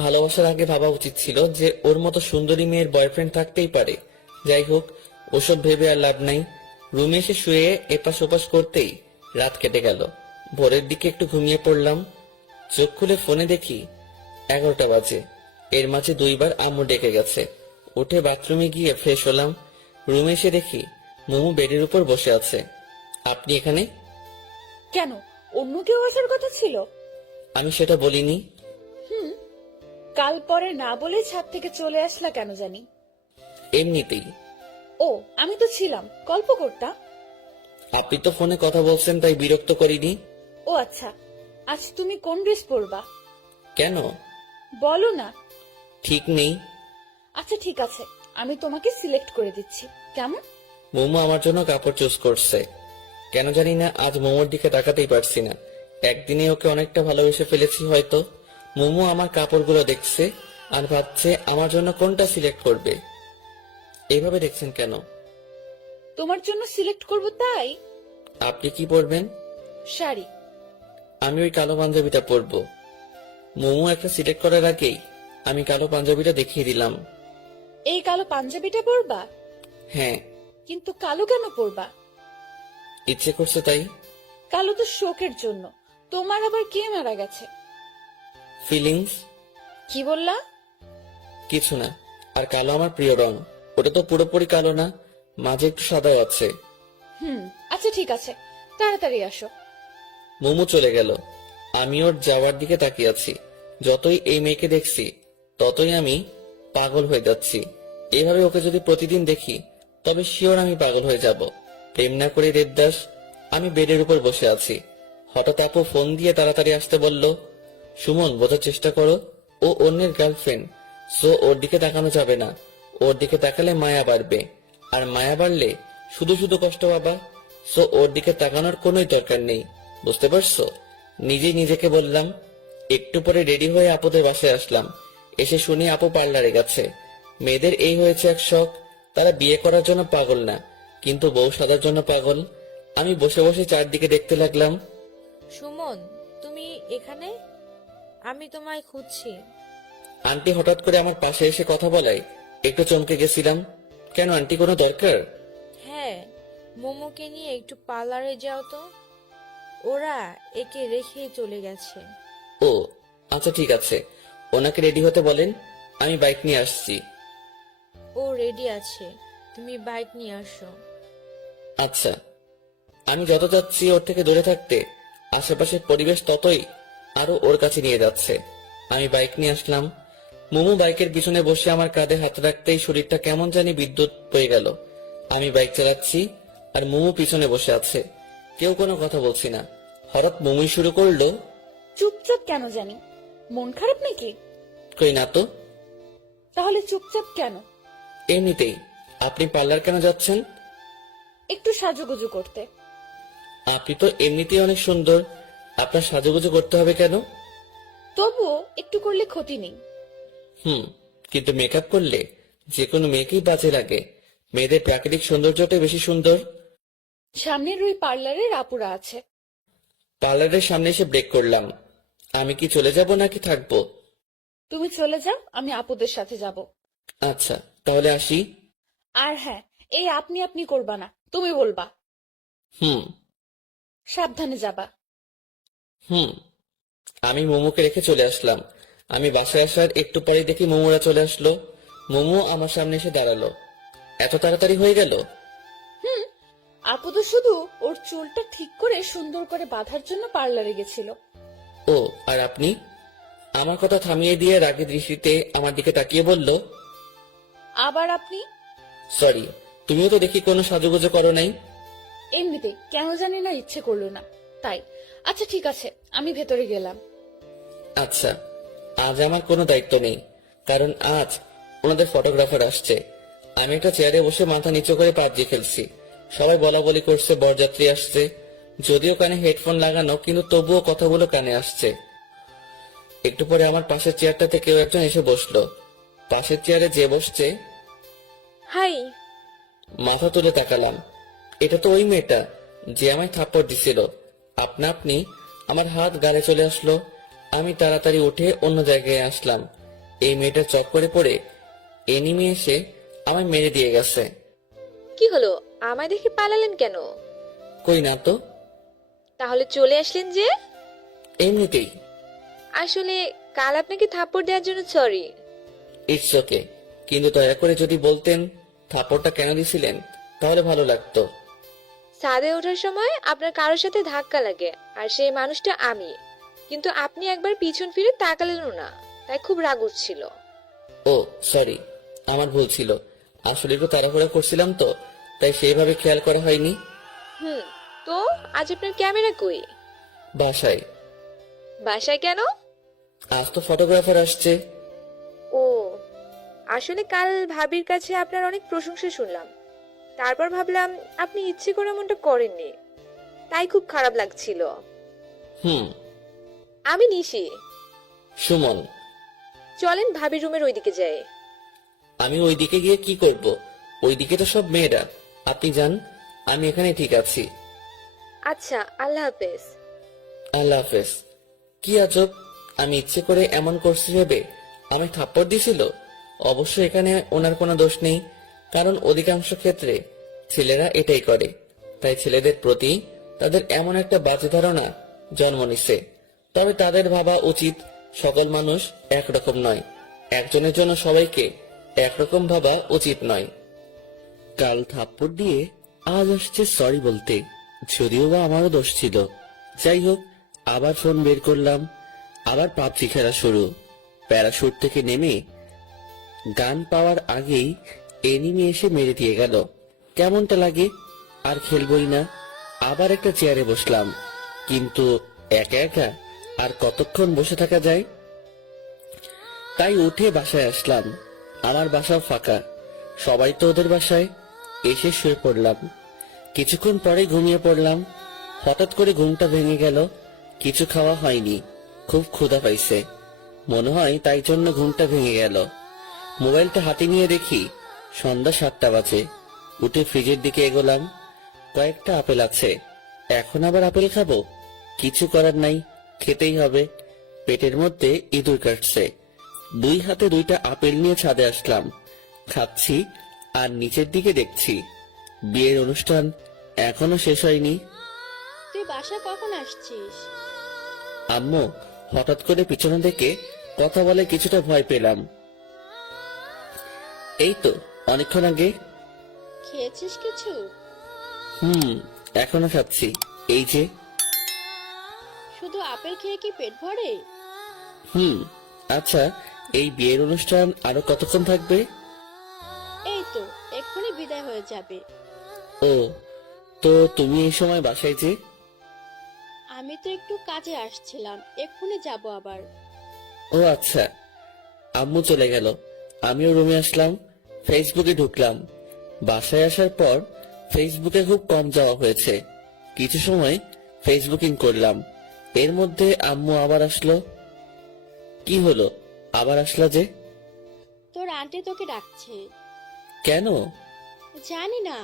ভালোবাসার আগে ভাবা উচিত ছিল যে ওর মতো সুন্দরী মেয়ের বয়ফ্রেন্ড থাকতেই পারে। যাই হোক, ওসব ভেবে আর লাভ নাই। রুমে এসে শুয়ে এপাশ ওপাশ করতেই রাত কেটে গেল। ভোরের দিকে একটু ঘুমিয়ে পড়লাম। চোখ খুলে ফোনে দেখি 11টা বাজে। এর মাঝে 2বার আম্মু ডেকে গেছে। উঠে বাথরুমে গিয়ে ফ্রেশ হলাম। রুমে এসে দেখি মোমো বেডের উপর বসে আছে। আপনি এখানে? কেন, অন্য কেউ আসার কথা ছিল? আমি সেটা বলিনি। কাল পরে না বলে ছাদ থেকে চলে আসলা কেন জানি? এমনিতেই। ও, আমি তো ছিলাম, গল্প করতাম। আপনি তো ফোনে কথা বলছেন তাই বিরক্ত করিনি। ও আচ্ছা, আজ তুমি কোন ড্রেস পরবা? কেন? বলো না। ঠিক নেই। আচ্ছা ঠিক আছে, আমি তোমাকে সিলেক্ট করে দিচ্ছি, কেমন? মোমো আমার জন্য কাপড় চুজ করছে। কেন জানি না আজ মোমোর দিকে তাকাতেই পারছি না। একদিনে ওকে অনেকটা ভালোবেসে ফেলেছি হয়তো। মোমো আমার কাপড়গুলো দেখছে আর ভাবছে আমার জন্য কোনটা সিলেক্ট করবে। এইভাবে দেখছেন কেন? তোমার জন্য সিলেক্ট করব তাই। আপনি কি পরবেন? শাড়ি। আমি ওই কালো পাঞ্জাবিটা পরবো। মোমো একটা সিলেক্ট করার আগেই আমি কালো পাঞ্জাবিটা দেখিয়ে দিলাম। এই কালো পাঞ্জাবিটা পরবা? হ্যাঁ। কিন্তু কালো কেন পরবা? ইচ্ছে করছে তাই। কালো তো শোকের জন্য। তোমার আবার কে মারা গেছে? ফিলিংস। কি বললা? কিছু না। আর কালো আমার প্রিয় রং। ওটা তো পুরোপুরি কালো না, মাঝে একটু সাদা আছে। আচ্ছা ঠিক আছে, তাড়াতাড়ি আসো। মোমো চলে গেল। আমি ওর যাওয়ার দিকে তাকিয়ে আছি। যতই এই মেয়েকে দেখছি ততই আমি পাগল হয়ে যাচ্ছি। এভাবে ওকে যদি প্রতিদিন দেখি তবে শিওর আমি পাগল হয়ে যাব। প্রেম না করে দেবদাস। আমি বেডের উপর বসে আছি। হঠাৎ আপু ফোন দিয়ে তাড়াতাড়ি আসতে বলল। সুমন, বোঝার চেষ্টা করো, ও অন্যের গার্লফ্রেন্ড, সো ওর দিকে তাকানো যাবে না। ওর দিকে তাকালে মায়া বাড়বে, আর মায়া বাড়লে শুধু শুধু কষ্ট পাবা। সো ওর দিকে তাকানোর কোনোই দরকার নেই, বুঝতে পারছো? নিজেই নিজেকে বললাম। একটু পরে রেডি হয়ে আপুদের বাসায় আসলাম। এসে শুনি আপু পার্লারে গেছে। মেয়েদের এই হয়েছে এক শখ, তারা বিয়ে করার জন্য পাগল না, কিন্তু বউ সাজার জন্য পাগল। আমি বসে বসে চারদিকে দেখতে লাগলাম। সুমন, তুমি এখানে? আমি তোমায় খুঁজছি। আন্টি হঠাৎ করে আমার পাশে এসে কথা বলায় একটু চমকে গেছিলাম। কেন আন্টি, কোনো দরকার? হ্যাঁ, মোমোকে নিয়ে একটু পার্লারে যাও তো। ওরা একে রেখে চলে গেছে। ও আচ্ছা ঠিক আছে, ওনাকে রেডি হতে বলেন, আমি বাইক নিয়ে আসছি। ও রেডি আছে, তুমি বাইক নিয়ে আসো। আচ্ছা। আমি যত যাচ্ছি ওর থেকে দূরে থাকতে, আশেপাশের পরিবেশ ততই আরো ওর কাছে নিয়ে যাচ্ছে। আমি বাইক নিয়ে আসলাম। মোমো বাইকের পিছনে বসে আমার কাঁধে হাত রাখতেই শরীরটা কেমন জানি বিদ্যুৎ পেয়ে গেল। আমি বাইক চালাচ্ছি আর মোমো পিছনে বসে আছে, কেউ কোনো কথা বলছি না। হঠাৎ মোমোই শুরু করলো। চুপচাপ কেন জানি? মন খারাপ নাকি? কই না তো। তাহলে চুপচাপ কেন? এমনিতেই। আপনি পার্লার কেন যাচ্ছেন? একটু সাজুগুজু করতে। আপনি তো এমনিতেই অনেক সুন্দর, আপনার সাজুগুজু করতে হবে কেন? তবুও একটু করলে ক্ষতি নেই। কিন্তু মেকআপ করলে যে কোনো মেয়েকেই বাজে লাগে। মেয়েদের প্রাকৃতিক সৌন্দর্যটাই বেশি সুন্দর। সামনের ওই পার্লারের আপুরা আছে। পার্লারের সামনে এসে ব্রেক করলাম। আমি কি চলে যাব নাকি থাকবো? তুমি চলে যাও, আমি আপুদের সাথে যাব। আচ্ছা তাহলে আসি। আর হ্যাঁ, এই আপনি আপনি করবা না, তুমি বলবা। হুম সাবধানে যাবা। হুম আমি মোমোকে রেখে চলে আসলাম। আমি বাসায় আসার একটু পরে দেখি মোমোরা চলে আসলো। মোমো আমার সামনে এসে দাঁড়ালো। এত তাড়াতাড়ি হয়ে গেল? আপু তো শুধু ওর চুলটা ঠিক করে সুন্দর করে বাঁধার জন্য পার্লারে গেছিল। ও আর আপনি? আমার কথা থামিয়ে দিয়ে রাগী দৃষ্টিতে আমার দিকে তাকিয়ে বলল, আবার আপনি? সরি, তুমিও তো দেখি কোনো সাজুগুজু করো নাই। এমনিতে কেন জানি না ইচ্ছে করলো না, তাই। আচ্ছা ঠিক আছে, আমি ভেতরে গেলাম। আচ্ছা, আজ আমার কোনো দায়িত্ব নেই, কারণ আজ ওনাদের ফটোগ্রাফার আসছে। আমি একটা চেয়ারে বসে মাথা নিচু করে পাবজি খেলছি। সবাই বলা বলি করছে বরযাত্রী আসছে। যদিও কানে হেডফোন লাগানো, কিন্তু তবুও কথাগুলো কানে আসছে। একটু পরে আমার পাশের চেয়ারটাতে কেউ একজন এসে বসলো। পাশের চেয়ারে যে বসছে, হাই। মাথা তুলে তাকালাম। এটা তো ওই মেয়েটা যে আমায় থাপ্পড় দিছিল। আপনা আপনি আমার হাত গালে চলে আসলো। আমি তাড়াতাড়ি উঠে অন্য জায়গায় আসলাম। এই মেয়েটার চক্করে পড়ে এনিমি এসে আমায় মেরে দিয়ে গেছে। কি হলো, আমায় দেখে পালালেন কেন? কই না তো। তাহলে চলে আসলেন যে? এমনিতেই। আসলে কাল আপনাকে থাপ্পড় দেওয়ার জন্য সরি। ইটস ওকে, কিন্তু দয়া করে যদি বলতেন থাপ্পড়টা কেন দিছিলেন তাহলে ভালো লাগতো। ছাদে ওঠার সময় আপনার কারোর সাথে ধাক্কা লাগে, আর সেই মানুষটা আমি। কিন্তু আপনি একবার পিছন ফিরে তাকালেনও না, তাই খুব রাগ উঠছিল। ও সরি, আমার ভুল ছিল। আসলে একটু তাড়াহুড়া করছিলাম তো, তাই সেইভাবে খেয়াল করা হয়নি। তো আজ আপনার ক্যামেরা কই? বাসায়। বাসায় কেন? আজ তো ফটোগ্রাফার আসছে। ও, আসলে কাল ভাবির কাছে আপনার অনেক প্রশংসা শুনলাম। তারপর ভাবলাম আপনি ইচ্ছে করে এমনটা করেননি, তাই খুব খারাপ লাগছিল। হুম আমি নিশি। সুমন। চলেন ভাবির রুমের ওইদিকে যাই। আমি ওইদিকে গিয়ে কি করব? ওইদিকে তো সব মেয়েরা। আপনি যান, আমি এখানে ঠিক আছি। আচ্ছা, আল্লাহ হাফেজ। আল্লাহ হাফেজ। কি আজব, আমি ইচ্ছে করে এমন করছি ভেবে আমি থাপ্পড় দিছিল। অবশ্য এখানে ওনার কোনো দোষ নেই, কারণ অধিকাংশ ক্ষেত্রে ছেলেরা এটাই করে। তাই ছেলেদের প্রতি তাদের এমন একটা বাজে ধারণা জন্ম নিছে। তবে তাদের ভাবা উচিত সকল মানুষ একরকম নয়, একজনের জন্য সবাইকে একরকম ভাবা উচিত নয়। কাল থাপ্পড় দিয়ে আজ আসছে সরি বলতে, যদিও বা আমারও দোষ ছিল। যাই হোক, আবার ফোন বের করলাম, আবার পাবজি খেলা শুরু। প্যারাশুট থেকে নেমে গান পাওয়ার আগেই এনিমি এসে মেরে দিয়ে গেল। কেমনটা লাগে? আর খেলবই না। আবার একটা চেয়ারে বসলাম, কিন্তু একা একা আর কতক্ষণ বসে থাকা যায়? তাই উঠে বাসায় আসলাম। আমার বাসাও ফাঁকা, সবাই তো ওদের বাসায়। এসে শুয়ে পড়লাম। কিছুক্ষণ পরে ঘুমিয়ে পড়লাম। হঠাৎ করে ঘুমটা ভেঙে গেল। কিছু খাওয়া হয়নি, খুব ক্ষুধা পাইছে, মনে হয় তাই জন্য ঘুমটা ভেঙে গেল। মোবাইলটা হাতে নিয়ে দেখি সন্ধ্যা 7টা বাজে। উঠে ফ্রিজের দিকে এগোলাম, কয়েকটা আপেল আছে। এখন আবার আপেল খাবো? কিছু করার নাই, খেতেই হবে। পেটের মধ্যে ইঁদুর কাটছে। 2 হাতে 2টা আপেল নিয়ে ছাদে আসলাম, খাচ্ছি আর নিচের দিকে দেখছি বিয়ের অনুষ্ঠান এখনো শেষ হয়নি। তুই বাসা কখন আসছিস? আম্মু হঠাৎ করে পিছনে থেকে কথা বলে কিছুটা ভয় পেলাম। এই তো অনেকক্ষণ আগে। খেয়েছিস কিছু? এখনো খাচ্ছি, এই যে। শুধু আপেল খেয়ে কি পেট ভরে? আচ্ছা, এই বিয়ের অনুষ্ঠান আরো কতক্ষণ থাকবে? এই তো এক্ষুনি বিদায় হয়ে যাবে। ও, তো তুমি এই সময় বাসায় যে? আমি তো একটু কাজে আসছিলাম, এক্ষুনি যাব আবার। ও আচ্ছা। আম্মু চলে গেল, আমিও রুমে আসলাম, ফেসবুকে ঢুকলাম। বাসায় আসার পর ফেসবুকে খুব কম যাওয়া হয়েছে। কিছু সময় ফেসবুকিং করলাম, এর মধ্যে আম্মু আবার আসলো। কি হলো, আবার আসলা যে? তোর আন্টি তোকে ডাকছে। কেন? জানি না।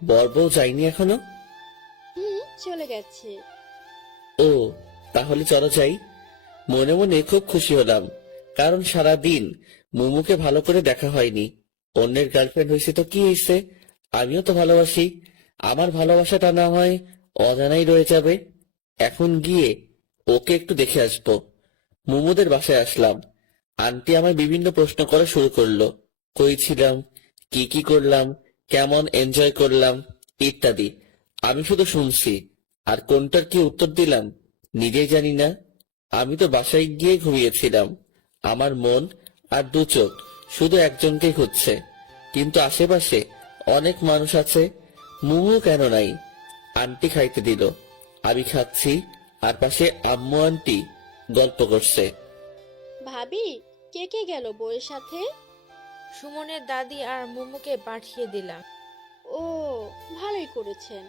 বর বউ যায়নি এখনো? চলে গেছে। ও, তাহলে চলো যাই। মনে মনে খুব খুশি হলাম, কারণ সারা দিন মুমুকে ভালো করে দেখা হয়নি। অন্যের গার্লফ্রেন্ড হয়েছে তো কি হয়েছে, আমিও তো ভালোবাসি। আমার ভালোবাসাটা না হয় অজানাই রয়ে যাবে। এখন গিয়ে ওকে একটু দেখে আসবো। মুমুদের বাসায় আসলাম, আন্টি আমায় বিভিন্ন প্রশ্ন করা শুরু করলো। কই ছিলাম, কি কি করলাম, কেমন এনজয় করলাম ইত্যাদি। আমি শুধু শুনছি, আর কোনটার কি উত্তর দিলাম নিজেই জানি না। আমি তো বাসায় গিয়ে ঘুমিয়েছিলাম। আমার মন আর 2 চোখ শুধু একজনকেই খুঁজছে, কিন্তু আশেপাশে অনেক মানুষ আছে, মুমু কেন নাই? আন্টি খাইতে দিল, আমি খাচ্ছি, আর পাশে আম্মু আন্টি গল্প করছে। ভাবি, কে কে গেল বউয়ের সাথে? সুমনের দাদি আর মুমুকে পাঠিয়ে দিলাম। ও, ভালোই করেছেন।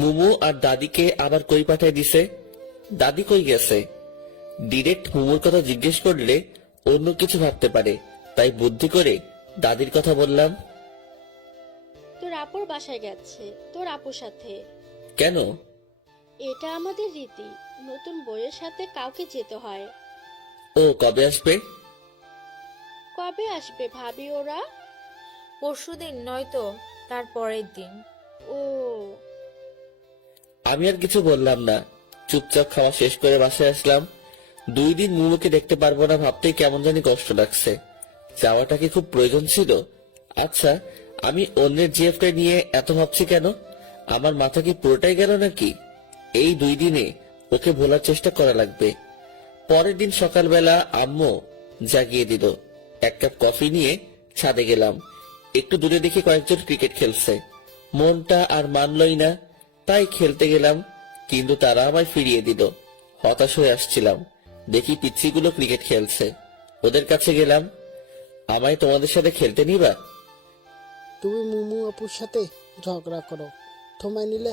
মুমু আর দাদিকে আবার কই পাঠায় দিছে? দাদি কই গেছে? ডিরেক্ট মুমুর কথা জিজ্ঞেস করলে অন্য কিছু ভাবতে পারে, তাই বুদ্ধি করে দাদির কথা বললাম। তোর আপুর বাসায় গেছে, তোর আপুর সাথে। কেন? এটা আমাদের রীতি, নতুন বউয়ের সাথে কাউকে যেতে হয়। ও কবে আসবে? কবে আসবে ভাবি ওরা? পরশুদিন নয়তো তার পরের দিন। ও, আমি আর কিছু বললাম না, চুপচাপ খাওয়া শেষ করে বাসায় আসলাম। 2 দিন মুমুকে দেখতে পারবো না ভাবতেই কেমন জানি কষ্ট লাগছে। যাওয়াটা কি খুব প্রয়োজন ছিল? আচ্ছা, আমি অন্যের জিএফটা নিয়ে এত ভাবছি কেন? আমার মাথা কি পুরোটাই গেল নাকি? এই 2 দিনে ওকে ভোলার চেষ্টা করা লাগবে। পরের দিন সকালবেলা আম্মু জাগিয়ে দিল। 1 কাপ কফি নিয়ে ছাদে গেলাম। একটু দূরে দেখি কয়েকজন ক্রিকেট খেলছে, মনটা আর মানলই না, তাই খেলতে গেলাম, কিন্তু তারা আমায় ফিরিয়ে দিল। হতাশ হয়ে আসছিলাম, দেখি পিচ্ছিগুলো ক্রিকেট খেলছে, ওদের কাছে গেলাম। আমায় তোমাদের সাথে খেলতে নিবা? তুমি মুমু আপুর সাথে ঝগড়া করো, তোমায় নিলে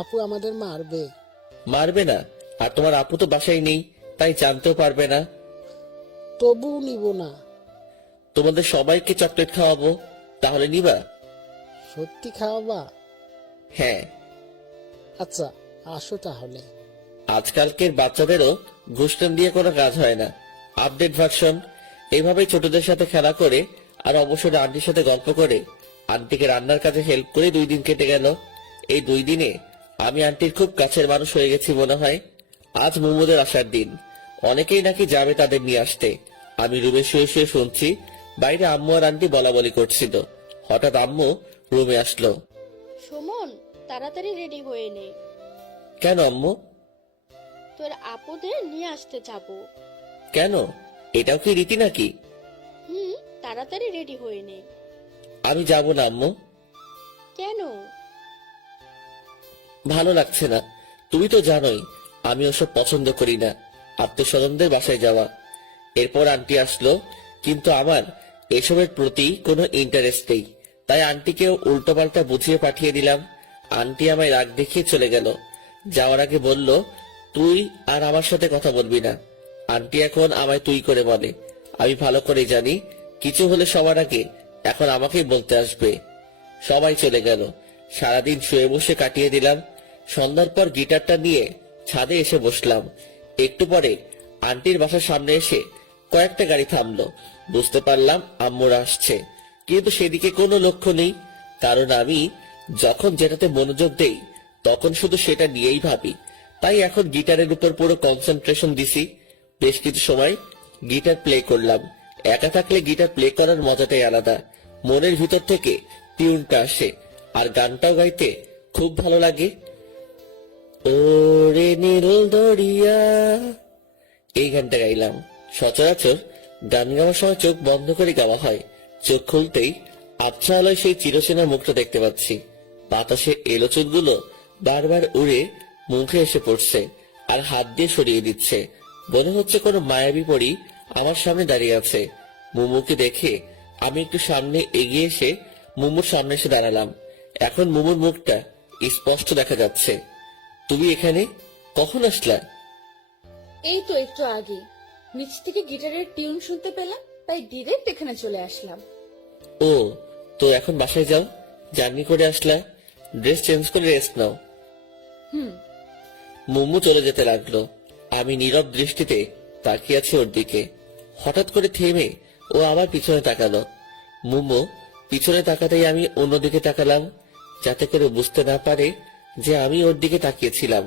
আপু আমাদের মারবে। মারবে না, আর তোমার আপু তো বাসায় নেই, তাই জানতেও পারবে না। তবুও নিব না। তোমাদের সবাইকে চকলেট খাওয়াবো, তাহলে নিবা? সত্যি খাওয়াবা? হ্যাঁ। আচ্ছা, আসো তাহলে। আজকালকের বাচ্চাদেরও ঘুষটান দিয়ে কোনো কাজ হয় না, আপডেট ভার্সন। এইভাবেই ছোটদের সাথে খেলা করে আর অবসরে আন্টির সাথে গল্প করে আন্টিকে রান্নার কাজে হেল্প করে 2 দিন কেটে গেল। এই 2 দিনে আমি আন্টির খুব কাছের মানুষ হয়ে গেছি মনে হয়। আজ মোমোদের আসার দিন, অনেকেই নাকি যাবে তাদের নিয়ে আসতে। আমি রুমে শুয়ে শুয়ে শুনছি বাইরে আম্মু আর আন্টি বলা বলি করছিল। হঠাৎ আম্মু রুমে আসলো। সুমন, তাড়াতাড়ি রেডি হয়ে নে। কেন আম্মু? তোর আপুদের নিয়ে আসতে যাব। কেন, এটাও কি রীতি নাকি? তাড়াতাড়ি রেডি হয়ে নে। আমি যাব না আম্মু। কেন? ভালো লাগছে না, তুমি তো জানোই আমি ওসব পছন্দ করি না, আত্মীয়স্বজনদের বাসায় যাওয়া। এরপর আন্টি আসলো, কিন্তু আমার এসবের প্রতি কোনো ইন্টারেস্ট নেই, তাই আন্টিকেও উল্টোপাল্টা বুঝিয়ে পাঠিয়ে দিলাম। আন্টি আমায় রাগ দেখিয়ে চলে গেল। যাওয়ার আগে বলল, তুই আর আমার সাথে কথা বলবি না। আন্টি এখন আমায় তুই করে বলে। আমি ভালো করে জানি কিছু হলে সবার আগে এখন আমাকেই বলতে আসবে। সবাই চলে গেল। সারাদিন শুয়ে বসে কাটিয়ে দিলাম। সন্ধ্যার পর গিটারটা নিয়ে ছাদে এসে বসলাম। একটু পরে আন্টির বাসার সামনে এসে কয়েকটা গাড়ি থামলো। বুঝতে পারলাম আম্মুরা আসছে, কিন্তু সেদিকে কোনো লক্ষ্য নেই। কারণ আমি যখন যেটাতে মনোযোগ দেই তখন শুধু সেটা নিয়েই ভাবি। তাই এখন গিটারের উপর পুরো কনসেন্ট্রেশন দিছি। বেশ কিছু সময় গিটার প্লে করলাম। একা থাকলে গিটার প্লে করার মজাটাই আলাদা। মনের ভিতর থেকে টিউনটা আসে আর গানটাও গাইতে খুব ভালো লাগে। ওরে নীল দরিয়া, এই গানটা গাইলাম। সচরাচর গান গাওয়ার সময় চোখ বন্ধ করে গাওয়া হয়। চোখ খুলতেই আবছা আলোয় সেই চিরচেনা মুখটা দেখতে পাচ্ছি। বাতাসে এলো চুলগুলো বারবার উড়ে মুখে এসে পড়ছে আর হাত দিয়ে সরিয়ে দিচ্ছে। মনে হচ্ছে কোনো মায়াবী পরী আমার সামনে দাঁড়িয়ে আছে। মুমুকে দেখে আমি একটু সামনে এগিয়ে এসে মুমুর সামনে এসে দাঁড়ালাম। এখন মুমুর মুখটা স্পষ্ট দেখা যাচ্ছে। তুমি এখানে কখন আসলা? এই তো একটু আগে নিচ থেকে গিটারের টিউন শুনতে পেলাম, তাই ডিরেক্ট এখানে চলে আসলাম। ও, তো এখন বাসায় যাও। জার্নি করে আসলা, ড্রেস চেঞ্জ করে রেস্ট নাও। হুম। মুম্মু চলে যেতে লাগলো। আমি নীরব দৃষ্টিতে তাকিয়ে আছি ওর দিকে। হঠাৎ করে থেমে ও আবার পিছনে তাকালো। মুম্মু পিছনে তাকাতেই আমি অন্যদিকে তাকালাম, যাতে করে বুঝতে না পারে যে আমি ওর দিকে তাকিয়েছিলাম।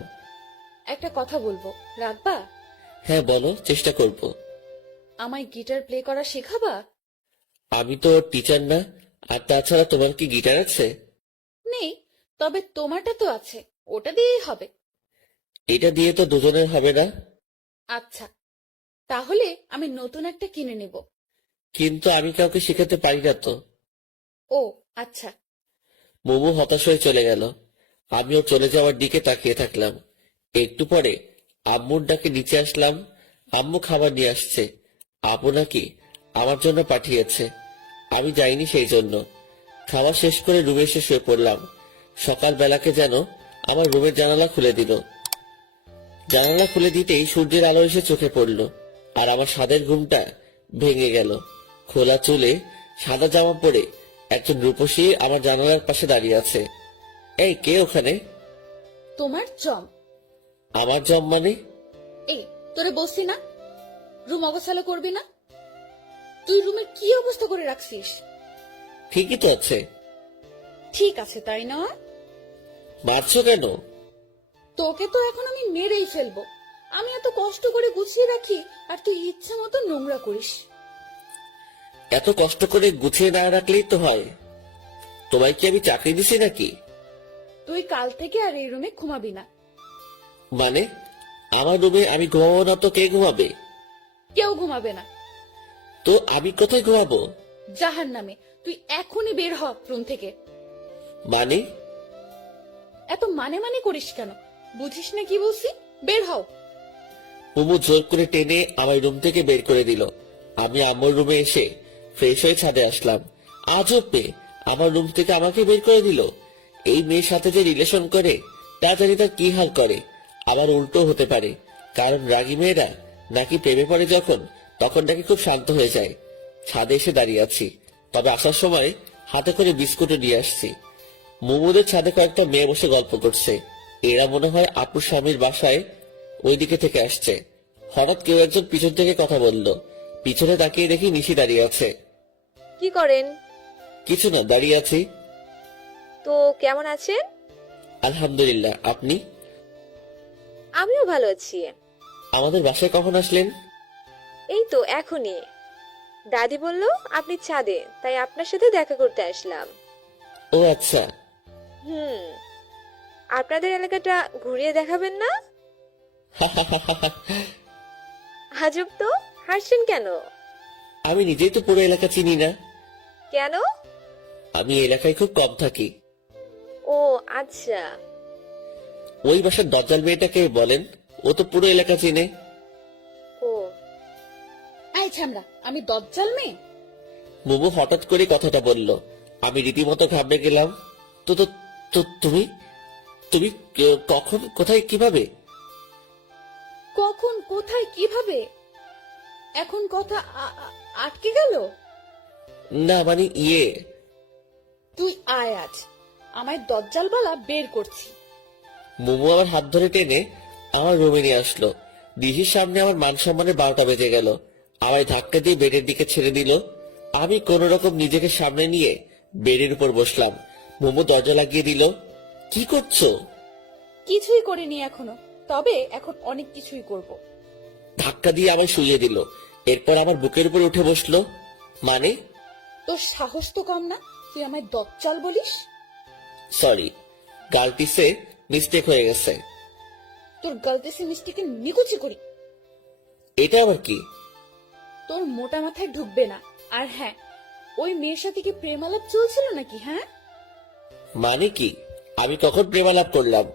একটা কথা বলবো, রাখবা? হ্যাঁ বলো, চেষ্টা করব। আমায় গিটার প্লে করা শেখাবা? আমি তো টিচার না, আর তাছাড়া তোমার কি গিটার আছে? নেই, তবে তোমারটা তো আছে, ওটা দিয়েই হবে। এটা দিয়ে তো দুজনের হবে না। আচ্ছা, তাহলে আমি নতুন একটা কিনে নেব। কিন্তু আমি কাউকে শেখাতে পারি না তো। ও আচ্ছা। মোমো হতাশ হয়ে চলে গেল। আমিও চলে যাওয়ার দিকে তাকিয়ে থাকলাম। একটু পরে আম্মুর ডাকে নিচে আসলাম। আম্মু খাবার নিয়ে আসছে। আপু নাকি আমার জন্য পাঠিয়েছে। আমি যাইনি সেই জন্য। খাওয়া শেষ করে রুমে এসে শুয়ে পড়লাম। সকাল বেলাকে যেন আমার রুমের জানালা খুলে দিল। জানালা খুলে দিতেই সূর্যের আলো এসে চোখে পড়ল, আর আমার সাদের ঘুমটা ভেঙে গেল। খোলা চুলে সাদা জামা পরে একজন রূপসী আমার জানালার পাশে দাঁড়িয়ে আছে। এই, কে ওখানে? তোমার জম। আমার জম মানে? এই, তোরে বসছি না রুম অগোছালো করবি না? তুই রুমের কি অবস্থা করে রাখছিস? ঠিকই তো আছে। ঠিক আছে, তাই না? মারছো কেন? তোকে তো এখন আমি মেরেই ফেলবো। আমি এত কষ্ট করে গুছিয়ে রাখি আর তুই ইচ্ছে মতো নোংরা করিস। এত কষ্ট করে গুছিয়ে না রাখলেই তো হয়। তোমায় কি আমি চাকরি দিছি নাকি? তুই কাল থেকে আর এই রুমে ঘুমাবি না। মানে আমার রুমে আমি ঘুমাবো না তো কে ঘুমাবে? কেউ ঘুমাবে না। তো আমি কোথায় ঘুমাবো? জাহান্নামে। তুই এখনই বের হ রুম থেকে। মানে? এত মানে মানে করিস কেন? বুঝিস না কি বলছি? বের হও। মোমো জোর করে টেনে আমার রুম থেকে বের করে দিল। আমি আম্মুর রুমে এসে ফ্রেশ হয়ে ছাদে আসলাম। আজব মেয়ে, আমার রুম থেকে আমাকে বের করে দিল। এই মেয়ের সাথে যে রিলেশন করে তা জানি তার কি হাল করে। আবার উল্টো হতে পারে, কারণ রাগী মেয়েরা নাকি প্রেমে পড়ে যখন, তখন নাকি খুব শান্ত হয়ে যায়। ছাদে এসে দাঁড়িয়ে আছি, তবে আসার সময় হাতে করে বিস্কুটও নিয়ে আসছি। মোমোদের ছাদে কয়েকটা মেয়ে বসে গল্প করছে। এরা মনে হয় আপুর স্বামীর বাসায় ওইদিকে থেকে আসছে। হঠাৎ কেউ একজন পিছন থেকে কথা বলল। পিছনে তাকিয়ে দেখি নিশি দাঁড়িয়ে আছে। কি করেন? কিছু না, দাঁড়িয়ে আছি। তো কেমন আছেন? আলহামদুলিল্লাহ, আপনি? আমিও ভালো আছি। আমাদের বাসায় কখন আসলেন? এই তো এখনই। দাদি বলল আপনি ছাদে, তাই আপনার সাথে দেখা করতে আসলাম। ও আচ্ছা। আপনাদের এলাকাটা ঘুরিয়ে দেখাবেন না? আজব তো, হাসছেন কেন? আমি নিজেই তো পুরো এলাকা চিনি না। কেন? আমি এলাকায় খুব কম থাকি। ও আচ্ছা। ওই বাসার দজ্জাল মেয়েটাকে বলেন, ও তো পুরো এলাকা চিনে। ও আয় ছামড়া, আমি দজ্জাল মেয়ে? মোমো হঠাৎ করে কথাটা বলল। আমি রীতিমতো ঘাবড়ে গেলাম। তো তো তো তুমি তুমি কখন, কোথায়, কিভাবে? কখন, কোথায়, কিভাবে? এখন কথা আটকে গেল? না মানে তুই আয় আজ, আমায় দজ্জালবালা বের করছি। মোমো আমার হাত ধরে টেনে আমার রুমে নিয়ে আসলো। দিঘির সামনে আমার মান সম্মানের 12টা বেজে গেল। আমায় ধাক্কা দিয়ে বেডের দিকে ছেড়ে দিল। আমি কোন রকম নিজেকে সামনে নিয়ে বেডের উপর বসলাম। মোমো দরজা লাগিয়ে দিল। কি করছো? কিছুই করিনি এখনো, তবে এখন অনেক কিছুই করব। ধাক্কা দিয়ে আমায় শুইয়ে দিল। এরপর আমার বুকের উপর উঠে বসলো। মানে? তোর সাহস তো কম না, তুই আমায় দজ্জাল বলিস? সরি, গালতিসে মিস্টেক হয়ে গেছে। তোর গলতিসে মিষ্টিকে নিকুচি করি। এটা আবার কি? তোর মোটা মাথায় ঢুকবে না। আর হ্যাঁ, ওই মেয়ের সাথে কি প্রেম আলাপ চলছিল নাকি? হ্যাঁ, মানে কি? আমি কখন প্রেমালাপ করলাম?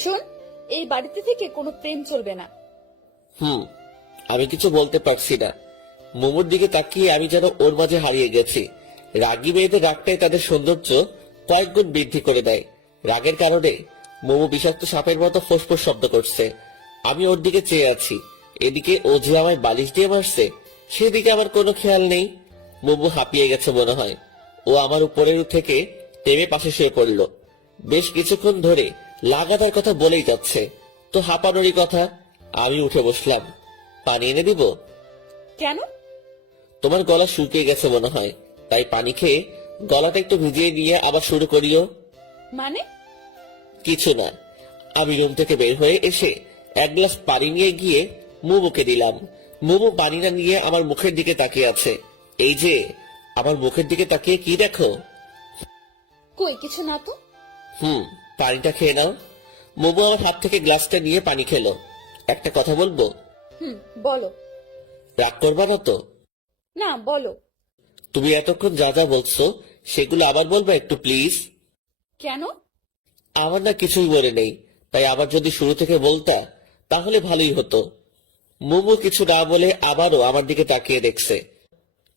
শোন, এই বাড়িতে থেকে কোনো প্রেম চলবে না। আমি কিছু বলতে পারছি না। মোমোর দিকে তাকিয়ে আমি যেন ওর মাঝে হারিয়ে গেছি। রাগী মেয়েদের রাগটাই তাদের সৌন্দর্য কয়েক গুণ বৃদ্ধি করে দেয়। রাগের কারণে মোমো বিষাক্ত সাপের মতো ফোঁসফোঁস শব্দ করছে। আমি ওর দিকে চেয়ে আছি। এদিকে ও যে আমায় বালিশ দিয়ে মারছে, সেদিকে আমার কোনো খেয়াল নেই। মোমো হাঁপিয়ে গেছে মনে হয়। ও আমার উপরের থেকে টেনে পাশে শুয়ে পড়ল। বেশ কিছুক্ষণ ধরে লাগাতার কথা বলেই যাচ্ছে। তো হাঁপানোরই কথা। আমি উঠে বসলাম। পানি এনে দিব? কেন? তোমার গলা শুকিয়ে গেছে মনে হয়, তাই পানি খেয়ে গলাটা একটু ভিজিয়ে নিয়ে আবার শুরু করিও। মানে? কিছু না। আমি রুম থেকে বের হয়ে এসে এক গ্লাস পানি নিয়ে গিয়ে মোমোকে দিলাম। মোমো পানিটা নিয়ে আমার মুখের দিকে তাকিয়ে আছে। এই যে, আমার মুখের দিকে তাকিয়ে কি দেখো? কই কিছু না তো। পানিটা খেয়ে নাও। মোমো আমার হাত থেকে গ্লাসটা নিয়ে পানি খেলো। একটা কথা বলবো? বলো। রাগ করবা না তো? না, বলো। তুমি এতক্ষণ যা যা বলছো সেগুলো আবার বলবা একটু প্লিজ। কেন? আমার না কিছুই মনে নেই, তাই আবার যদি শুরু থেকে বলতা তাহলে ভালোই হতো। মোমো কিছু না বলে আবারও আমার দিকে তাকিয়ে দেখছে,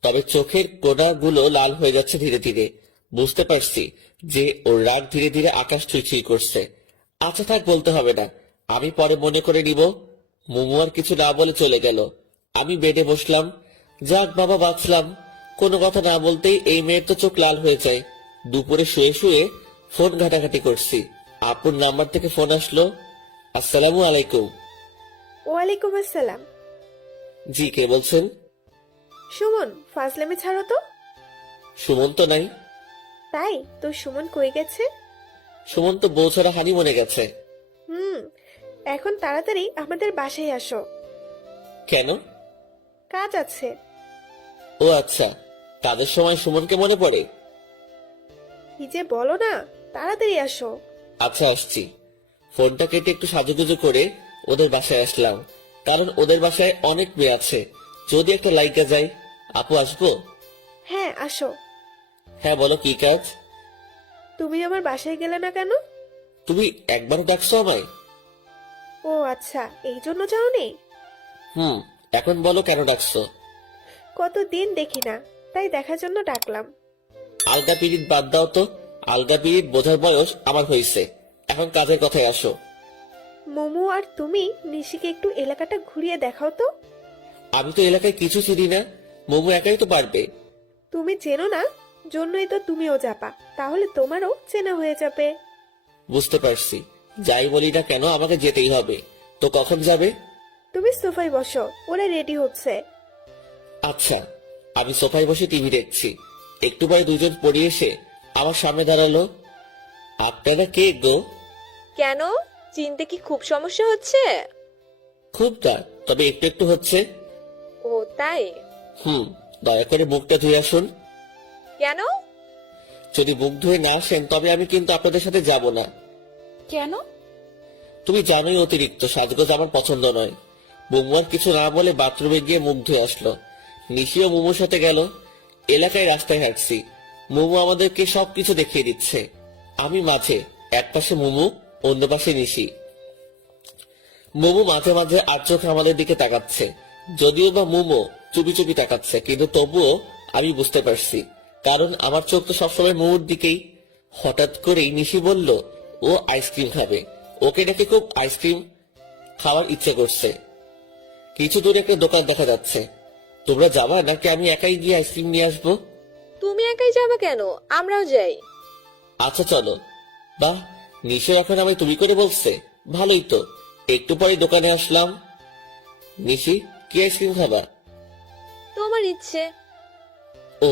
তবে চোখের কোণাগুলো লাল হয়ে যাচ্ছে ধীরে ধীরে। বুঝতে পারছি যে ওর রাগ ধীরে ধীরে আকাশ ছুঁই করছে। আচ্ছা থাক, বলতে হবে না, আমি পরে মনে করে নিব। মোমো আর কিছু না বলে চলে গেল। আমি বেডে বসলাম। যাক বাবা, বাঁচলাম। কোনো কথা না বলতেই এই মেয়ের তো চোখ লাল হয়ে যায়। দুপুরে শুয়ে শুয়ে ফোন ঘাটাঘাটি করছি। আপুর নাম্বার থেকে ফোন আসলো। আসসালামু আলাইকুম। ওয়ালাইকুম আসসালাম। জি, কে বলছেন? সুমন, ফাজলামি ছাড়ো তো। সুমন তো নাই। তাই তোর সুমন কই গেছে? সুমন তো বউ ছাড়া হানিমুনে গেছে। এখন তাড়াতাড়ি আমাদের বাসায় আসো, কেন? কাজ আছে। ও আচ্ছা, কাজের সময় সুমনকে মনে পড়ে? কি যে বলো না, তাড়াতাড়ি আসো। আচ্ছা, আসছি। ফোনটা কেটে একটু সাজুগুজু করে ওদের বাসায় আসলাম, কারণ ওদের বাসায় অনেক মেয়ে আছে। যদি একটা লাইকা যায়। আপু, আসবো? হ্যাঁ আসো। হ্যাঁ, বলো কি কাজ? তুমি আমার বাসায় গেলে না কেন? তুমি একবারও ডাকছো আমায়? ও আচ্ছা, এই জন্য যাওনি? এখন বলো কেন ডাকছো? কতদিন দেখি না, তাই দেখার জন্য ডাকলাম। আলগা পিরিত বাদ দাও তো। আলগা পিরিত বোঝার বয়স আমার হয়েছে। এখন কাজের কথায় আসো। মোমো আর তুমি নিশিকে একটু এলাকাটা ঘুরিয়ে দেখাও তো। আমি তো এলাকায় কিছু চিনি না। মোমো একাই তো পারবে। তুমি চেনো না, জন্যই তো তুমিও যাবা, তাহলে তোমারও চেনা হয়ে যাবে। বুঝতে পারছি। যাই বলি না কেন আমাকে যেতেই হবে। তো কখন যাবে? তুমি সোফায় বসো, ওরা রেডি হচ্ছে। আচ্ছা। আমি সোফায় বসে টিভি দেখছি। একটু পরে দুজন পড়ে এসে আমার সামনে দাঁড়ালো। আপনারা কে গো? কেন, চিনতে কি খুব সমস্যা হচ্ছে? খুব না, তবে একটু একটু হচ্ছে। ও তাই? দয়া করে মুখটা ধুয়ে আসুন। কেন? যদি মুখ ধুয়ে না আসেন তবে আমি কিন্তু আপনাদের সাথে যাব না। কেন? তুমি জানোই অতিরিক্ত সাজগোজ আমার পছন্দ নয়। মোমো আর কিছু না বলে বাথরুমে গিয়ে মুখ ধুয়ে আসলো। নিশিও মোমোর সাথে গেল। এলাকায় রাস্তায় হাঁটছি। মোমো আমাদেরকে সবকিছু দেখিয়ে দিচ্ছে। আমি মাঝে, এক পাশে মোমো, অন্য পাশে নিশি। মোমো মাঝে মাঝে আর চোখ আমাদের দিকে তাকাচ্ছে। যদিও বা মোমো চুপি চুপি তাকাচ্ছে, কিন্তু তবুও আমি বুঝতে পারছি, কারণ আমার চোখ তো সবসময় মোমোর দিকেই। হঠাৎ করেই নিশি বলল ও আইসক্রিম খাবে। ওকে নাকি খুব আইসক্রিম খাওয়ার ইচ্ছে করছে। কিছু দূরে একটা দোকান দেখা যাচ্ছে। তোমরা যাবা নাকি আমি একাই গিয়ে আইসক্রিম নিয়ে আসবো? তুমি একাই যাবে কেন, আমরাও যাই। আচ্ছা চলো। বাহ, নিশি এখন আমি তুমি করে বলছে, ভালোই তো। একটু পরে দোকানে আসলাম। নিশি, কি আইসক্রিম খাবা? তোমার ইচ্ছে। ও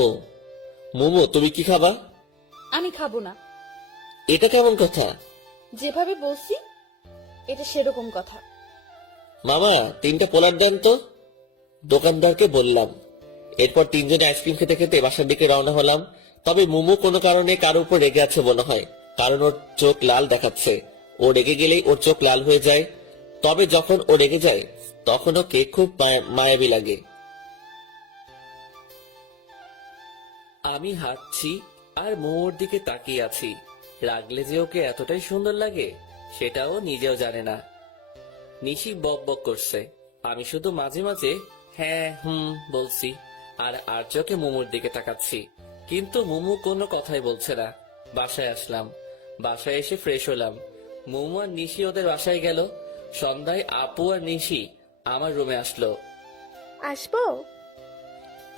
মোমো, তুমি কি খাবা? আমি খাবো না। এটা কেমন কথা? যেভাবে বলছি এটা সেরকম কথা। মামা, 3টা পোলার দেন তো। দোকানদারকে বললাম। এরপর 3জনে আইসক্রিম খেতে খেতে বাসার দিকে রওনা হলাম। তবে মোমো কোনো কারণে কারোর উপর রেগে আছে মনে হয়, কারণ ওর চোখ লাল দেখাচ্ছে। ও রেগে গেলেই ওর চোখ লাল হয়ে যায়। তবে যখন ও রেগে যায় তখন ওকে খুব মায়াবী লাগে। আমি হাঁটছি আর মোমোর দিকে তাকিয়ে আছি। রাগলে যে ওকে এতটাই সুন্দর লাগে সেটাও নিজেও জানে না। নিশি বক বক করছে, আমি শুধু মাঝে মাঝে হ্যাঁ বলছি আর আর্যকে মোমোর দিকে তাকাচ্ছি, কিন্তু মোমো কোনো কথাই বলছে না। বাসায় আসলাম। বাসায় এসে ফ্রেশ হলাম। মোমো আর নিশি ওদের বাসায় গেল। সন্ধ্যায় আপু আর নিশি আমার রুমে আসলো। আসবো?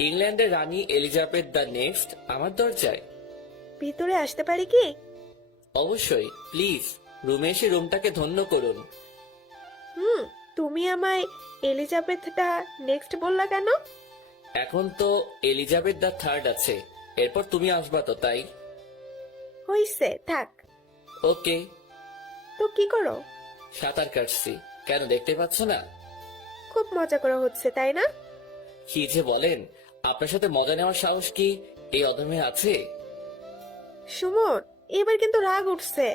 ইংল্যান্ডের রানী এলিজাবেথ দ্য নেক্সট আমার দরজায়। ভিতরে আসতে পারি কি? অবশ্যই, প্লিজ রুমে এসে রুমটাকে ধন্য করুন। তুমি আমায় এলিজাবেথটা নেক্সট বললা কেন? এখন তো এলিজাবেথ দ্য থার্ড আছে, এরপর তুমি আসবা তো, তাই। হইছে, থাক। ওকে। তো কি করো? সাঁতার কাটছি। কেন, দেখতে পাচ্ছ না? খুব মজা করা হচ্ছে, তাই না? কি যে বলেন, আপনার সাথে মজা নেওয়ার সাহস কি এই অদমে আছে? সুমন, এবার কিন্তু রাগ উঠছে।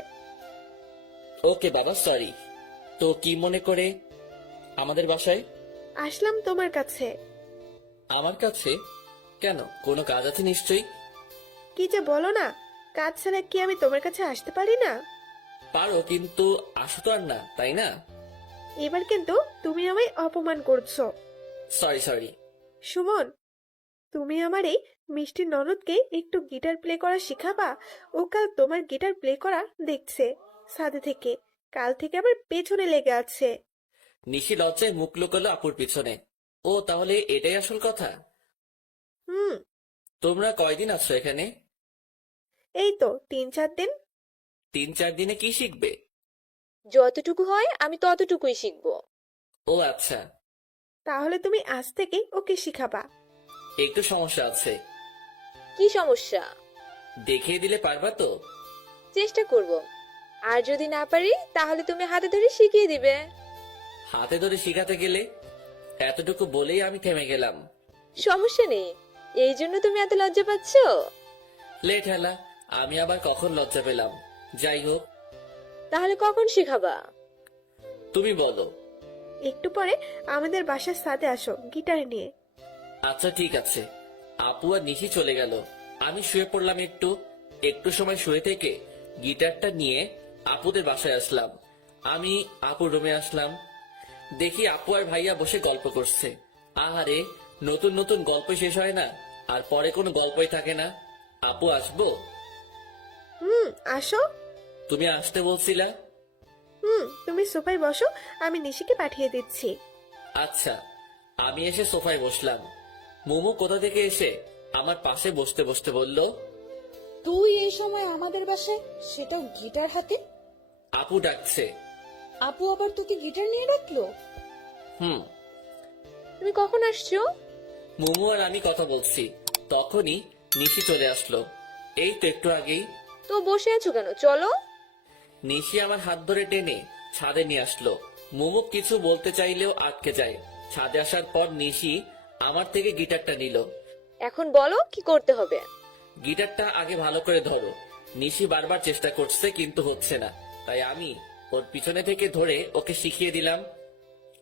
ওকে বাবা, সরি। তো কি মনে করে আমাদের বাসায় আসলাম তোমার কাছে। আমার কাছে? কেন, কোনো কাজ আছে নিশ্চয়ই। কি যে বলো না, কাজ ছাড়া কি আমি তোমার কাছে আসতে পারি না? পারো, কিন্তু আসো তো আর না, তাই না? এবার কিন্তু তুমি আমায় অপমান করছো। Sorry sorry. সুমন, তুমি আমার এই মিষ্টি ননদকে একটু গিটার প্লে করা শিখাবা? ও কাল তোমার গিটার প্লে করা দেখছে ছাদে থেকে, কাল থেকে আবার পেছনে লেগে আছে। নিশি লজ্জায় মুখ লুকালো আপুর পিছনে। ও, তাহলে এটাই আসল কথা। হুম। তোমরা কয়দিন আছো এখানে? এই তো 3-4 দিন। 3-4 দিনে কি শিখবে? যতটুকু হয় আমি ততটুকুই শিখবো। ও আচ্ছা। তাহলে তুমি আজ থেকে ওকে শিখাবা। একটু সমস্যা আছে। কি সমস্যা? দেখিয়ে দিলে পারবা তো? চেষ্টা করব, আর যদি না পারি তাহলে তুমি হাতে ধরে শিখিয়ে দিবে। হাতে ধরে শিখাতে গেলে? এতটুকু বলেই আমি থেমে গেলাম। সমস্যা নেই, এই জন্য তুমি এত লজ্জা পাচ্ছ? লেট হেলা, আমি আবার কখন লজ্জা পেলাম? যাই হোক, তাহলে কখন শিখাবা? তুমি বলো। একটু পরে আমাদের বাসার সাথে আসো গিটার নিয়ে। আচ্ছা ঠিক আছে। আপু আর নিশি চলে গেল। আমি শুয়ে পড়লাম। একটু একটু সময় শুয়ে থেকে গিটারটা নিয়ে আপুদের বাসায় আসলাম। আমি আপুর রুমে আসলাম। দেখি আপু আর ভাইয়া বসে গল্প করছে। আহারে, নতুন নতুন গল্প শেষ হয় না, আর পরে কোনো গল্পই থাকে না। আপু, আসবো? আসো। তুমি আসতে বলছিলা। তুমি সোফায় বসো, আমি নিশিকে পাঠিয়ে দিচ্ছি। আচ্ছা। আমি এসে সোফায় বসলাম। মোমো কোথা থেকে এসে আমার পাশে বসতে বসতে বলল, তুই এই সময় আমাদের বাসায়, সেটাও গিটার হাতে? আপু ডাকছে। আপু আবার তোকে গিটার নিয়ে ডাকলো? হুম। তুমি কখন আসছো? মোমো আর আমি কথা বলছি, তখনই নিশি চলে আসলো। এই তো একটু আগেই। তো বসে আছো কেন, চলো। নিশি আমার হাত ধরে টেনে ছাদে নিয়ে আসলো। মোমো কিছু বলতে চাইলেও আটকে যায়। ছাদে আসার পর নিশি আমার থেকে গিটারটা নিল। এখন বলো কি করতে হবে। গিটারটা আগে ভালো করে ধরো। নিশি বারবার চেষ্টা করছে কিন্তু হচ্ছে না, তাই আমি ওর পিছনে থেকে ধরে ওকে শিখিয়ে দিলাম।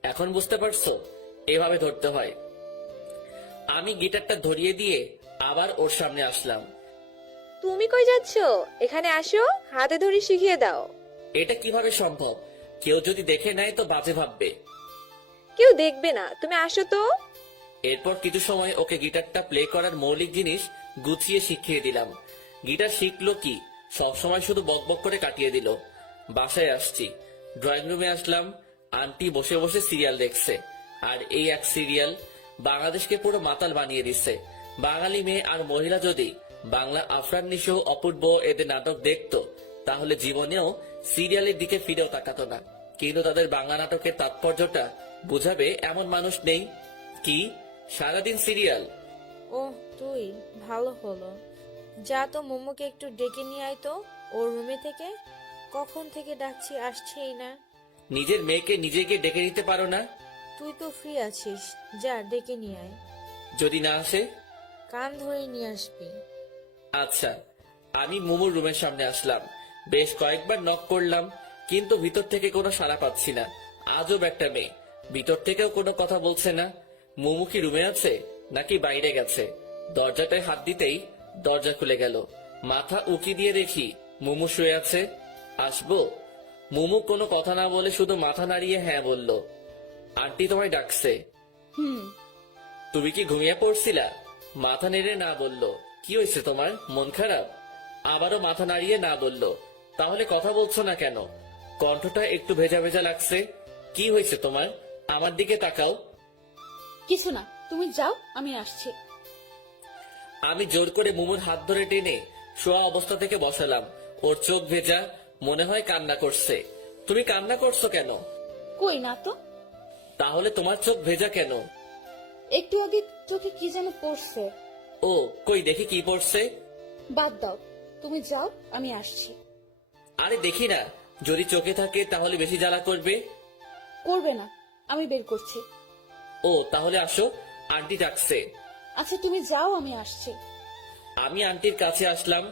এখন বুঝতে পারছো, এভাবে ধরতে হয়। আমি গিটারটা ধরিয়ে দিয়ে আবার ওর সামনে আসলাম। তুমি কই যাচ্ছো? এখানে আসো, হাতে ধরে শিখিয়ে দাও। এটা কিভাবে সম্ভব? কেউ যদি দেখে নেয় তো বাজে ভাববে। কেউ দেখবে না, তুমি আসো তো। এরপর কিছু সময় ওকে গিটারটা প্লে করার মৌলিক জিনিস গুছিয়ে শিখিয়ে দিলাম। গিটার শিখলো কি, সবসময় শুধু বকবক করে কাটিয়ে দিল। বাসায় আসছি, ড্রয়িং রুমে আসলাম। আন্টি বসে বসে সিরিয়াল দেখছে, আর এই এক সিরিয়াল বাংলাদেশকে পুরো মাতাল বানিয়ে দিচ্ছে। বাঙালি মেয়ে আর মহিলা যদি বাংলা আফরান নিশো, অপূর্ব এদের নাটক দেখতো তাহলে জীবনেও সিরিয়ালের দিকে ফিরেও তাকাতো না। কিন্তু তাদের বাংলা নাটকের তাৎপর্যটা বুঝাবে এমন মানুষ নেই। কি সারাদিন সিরিয়াল? ওহ তুই, ভালো হলো। যা তো মোমোকে একটু ডেকে নিয়ে আয় তো ওর রুমে থেকে। কখন থেকে ডাকছি, আসছেই না। নিজের মেয়েকে নিজে গিয়ে ডেকে নিতে পারো না? তুই তো ফ্রি আছিস, যা ডেকে নিয়ে আয়। যদি না আসে? কান ধরে নিয়ে আসবি। আচ্ছা। আমি মুমুর রুমের সামনে আসলাম, বেশ কয়েকবার নক করলাম, কিন্তু ভিতর থেকে কোনো সাড়া পাচ্ছি না। আজব একটা মেয়ে, ভিতর থেকেও কোনো কথা বলছে না। মুমু কি রুমে আছে নাকি বাইরে গেছে? দরজাটায় হাত দিতেই দরজা খুলে গেল। মাথা উকি দিয়ে দেখি মুমু শুয়ে আছে। আসবো? মুমু কোনো কথা না বলে শুধু মাথা নাড়িয়ে হ্যাঁ বলল। আন্টি তোমায় ডাকছে। তুমি কি ঘুমিয়ে পড়ছিলা? মাথা নেড়ে না বলল। কি হয়েছে তোমার, মন খারাপ? আবারও মাথা নাড়িয়ে না বলল। তাহলে কথা বলছো না কেন? কণ্ঠটা একটু ভেজা ভেজা লাগছে। কি হয়েছে তোমার? আমার দিকে তাকাও। কিছু না, তুমি যাও, আমি আসছি। আমি জোর করে মুমুর হাত ধরে টেনে শোয়া অবস্থা থেকে বসালাম। ওর চোখ ভেজা, মনে হয় কান্না করছে। তুমি কান্না করছো কেন? কই না তো। তাহলে তোমার চোখ ভেজা কেন? একটু আগে চোখে কি যেন পড়ছে। ও কই দেখি কি পড়ছে। বাদ দাও, তুমি যাও, আমি আসছি। আরে দেখি না, যদি চোখে থাকে তাহলে বেশি জ্বালা করবে। করবে না, আমি বের করছি। ও তাহলে আসো, আন্টি ডাকছে। আচ্ছা তুমি যাও, আমি আসছি। আমি আন্টির কাছে আসলাম।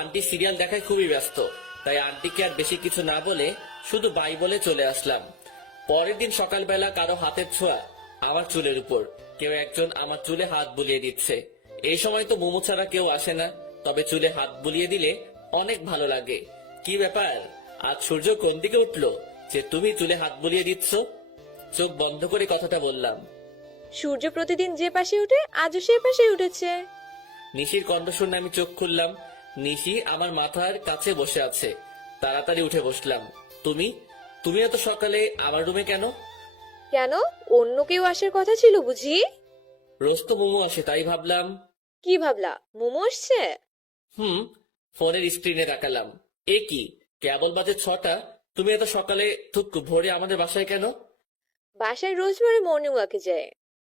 আন্টি সিরিয়াল দেখায় খুবই ব্যস্ত, তাই আন্টিকে আর বেশি কিছু না বলে শুধু বাই বলে চলে আসলাম। পরের দিন সকালবেলা কারো হাতের ছোঁয়া আমার চুলের উপর। কেউ একজন আমার চুলে হাত বুলিয়ে দিচ্ছে। এই সময় তো মোমো ছাড়া কেউ আসে না, তবে চুলে হাত বুলিয়ে দিলে অনেক ভালো লাগে। কি ব্যাপার, আজ সূর্য কোন দিকে উঠলো যে তুমি চুলে হাত বুলিয়ে দিচ্ছ? চোখ বন্ধ করে কথাটা বললাম। সূর্য প্রতিদিন যে পাশে উঠে আজও সে পাশে উঠেছে। নিশির কণ্ঠ শুনে আমি চোখ খুললাম। নিশি আমার মাথার কাছে বসে আছে। তাড়াতাড়ি উঠে বসলাম। তুমি তুমি এত সকালে আমার রুমে কেন? কেন, অন্য কেউ আসার কথা ছিল বুঝি? রোজ তো মোমো আসে, তাই ভাবলাম। কি ভাবলা, মোমো আসছে? ফোনের স্ক্রিনে তাকালাম। এ কি, কেবল বাজে 6টা। তুমি এত সকালে ভোরে আমাদের বাসায় কেন? বাসায় রোজ ভোরে মর্নিং ওয়াকে যায়,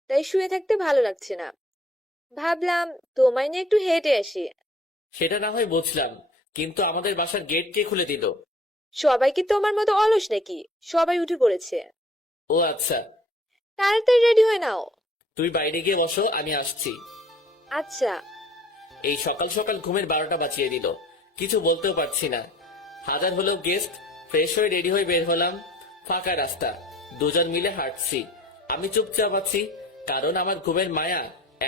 তাই শুয়ে থাকতে ভালো লাগছে না। ভাবলাম তোমায় নিয়ে একটু হেঁটে আসি। সেটা না হয় বুঝলাম, কিন্তু আমাদের বাসার গেট কে খুলে দিল? সবাই কি তোমার মতো অলস নাকি? সবাই উঠে পড়েছে। ও আচ্ছা, তাড়াতাড়ি রেডি হয়ে নাও। তুমি বাইরে গিয়ে বসো, আমি আসছি। আচ্ছা। এই সকাল সকাল ঘুমের 12টা বাজিয়ে দিল। কিছু বলতেও পারছি না। হাজার হলেও গেস্ট। ফ্রেশ হয়ে রেডি হয়ে বের হলাম। ফাঁকা রাস্তা, দুজন মিলে হাঁটছি। আমি চুপচাপ আছি, কারণ আমার ঘুমের মায়া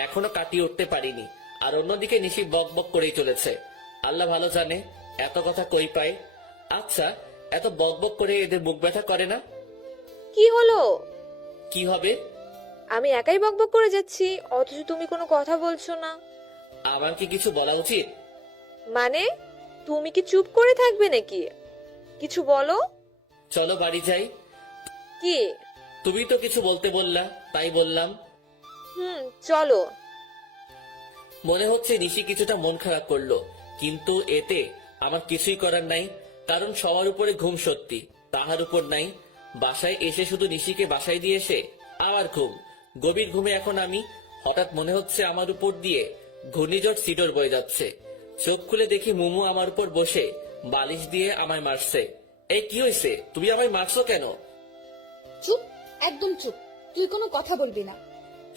এখনো কাটিয়ে উঠতে পারিনি। আর অন্যদিকে নিশি বক বক করেই চলেছে। আল্লাহ ভালো জানে এত কথা কই পায়। আচ্ছা, এত বক বক করে এদের মুখ ব্যথা করে না? কি হলো? কি হবে? আমি একাই বকবক করে যাচ্ছি, অথচ তুমি কোনো কথা বলছো না। আমার কি কিছু বলা উচিত? মানে, তুমি কি চুপ করে থাকবে নাকি? কিছু বলো। চলো বাড়ি যাই। কি? তুমি তো কিছু বলতে বললা, তাই বললাম। চলো। মনে হচ্ছে নিশি কিছুটা মন খারাপ করলো, কিন্তু এতে আমার কিছুই করার নাই। কারণ সবার উপরে ঘুম সত্যি, তাহার উপর নাই। বাসায় এসে শুধু নিশিকে বাসায় দিয়ে এসে আবার ঘুম। গভীর ঘুমে এখন আমি। হঠাৎ মনে হচ্ছে আমার উপর দিয়ে ঘূর্ণিঝড় সিডর বয়ে যাচ্ছে। চোখ খুলে দেখি মুমু আমার উপর বসে বালিশ দিয়ে আমায় মারছে। এই কি হয়েছে, তুমি আমায় মারছো কেন? চুপ, একদম চুপ, তুই কোনো কথা বলবি না।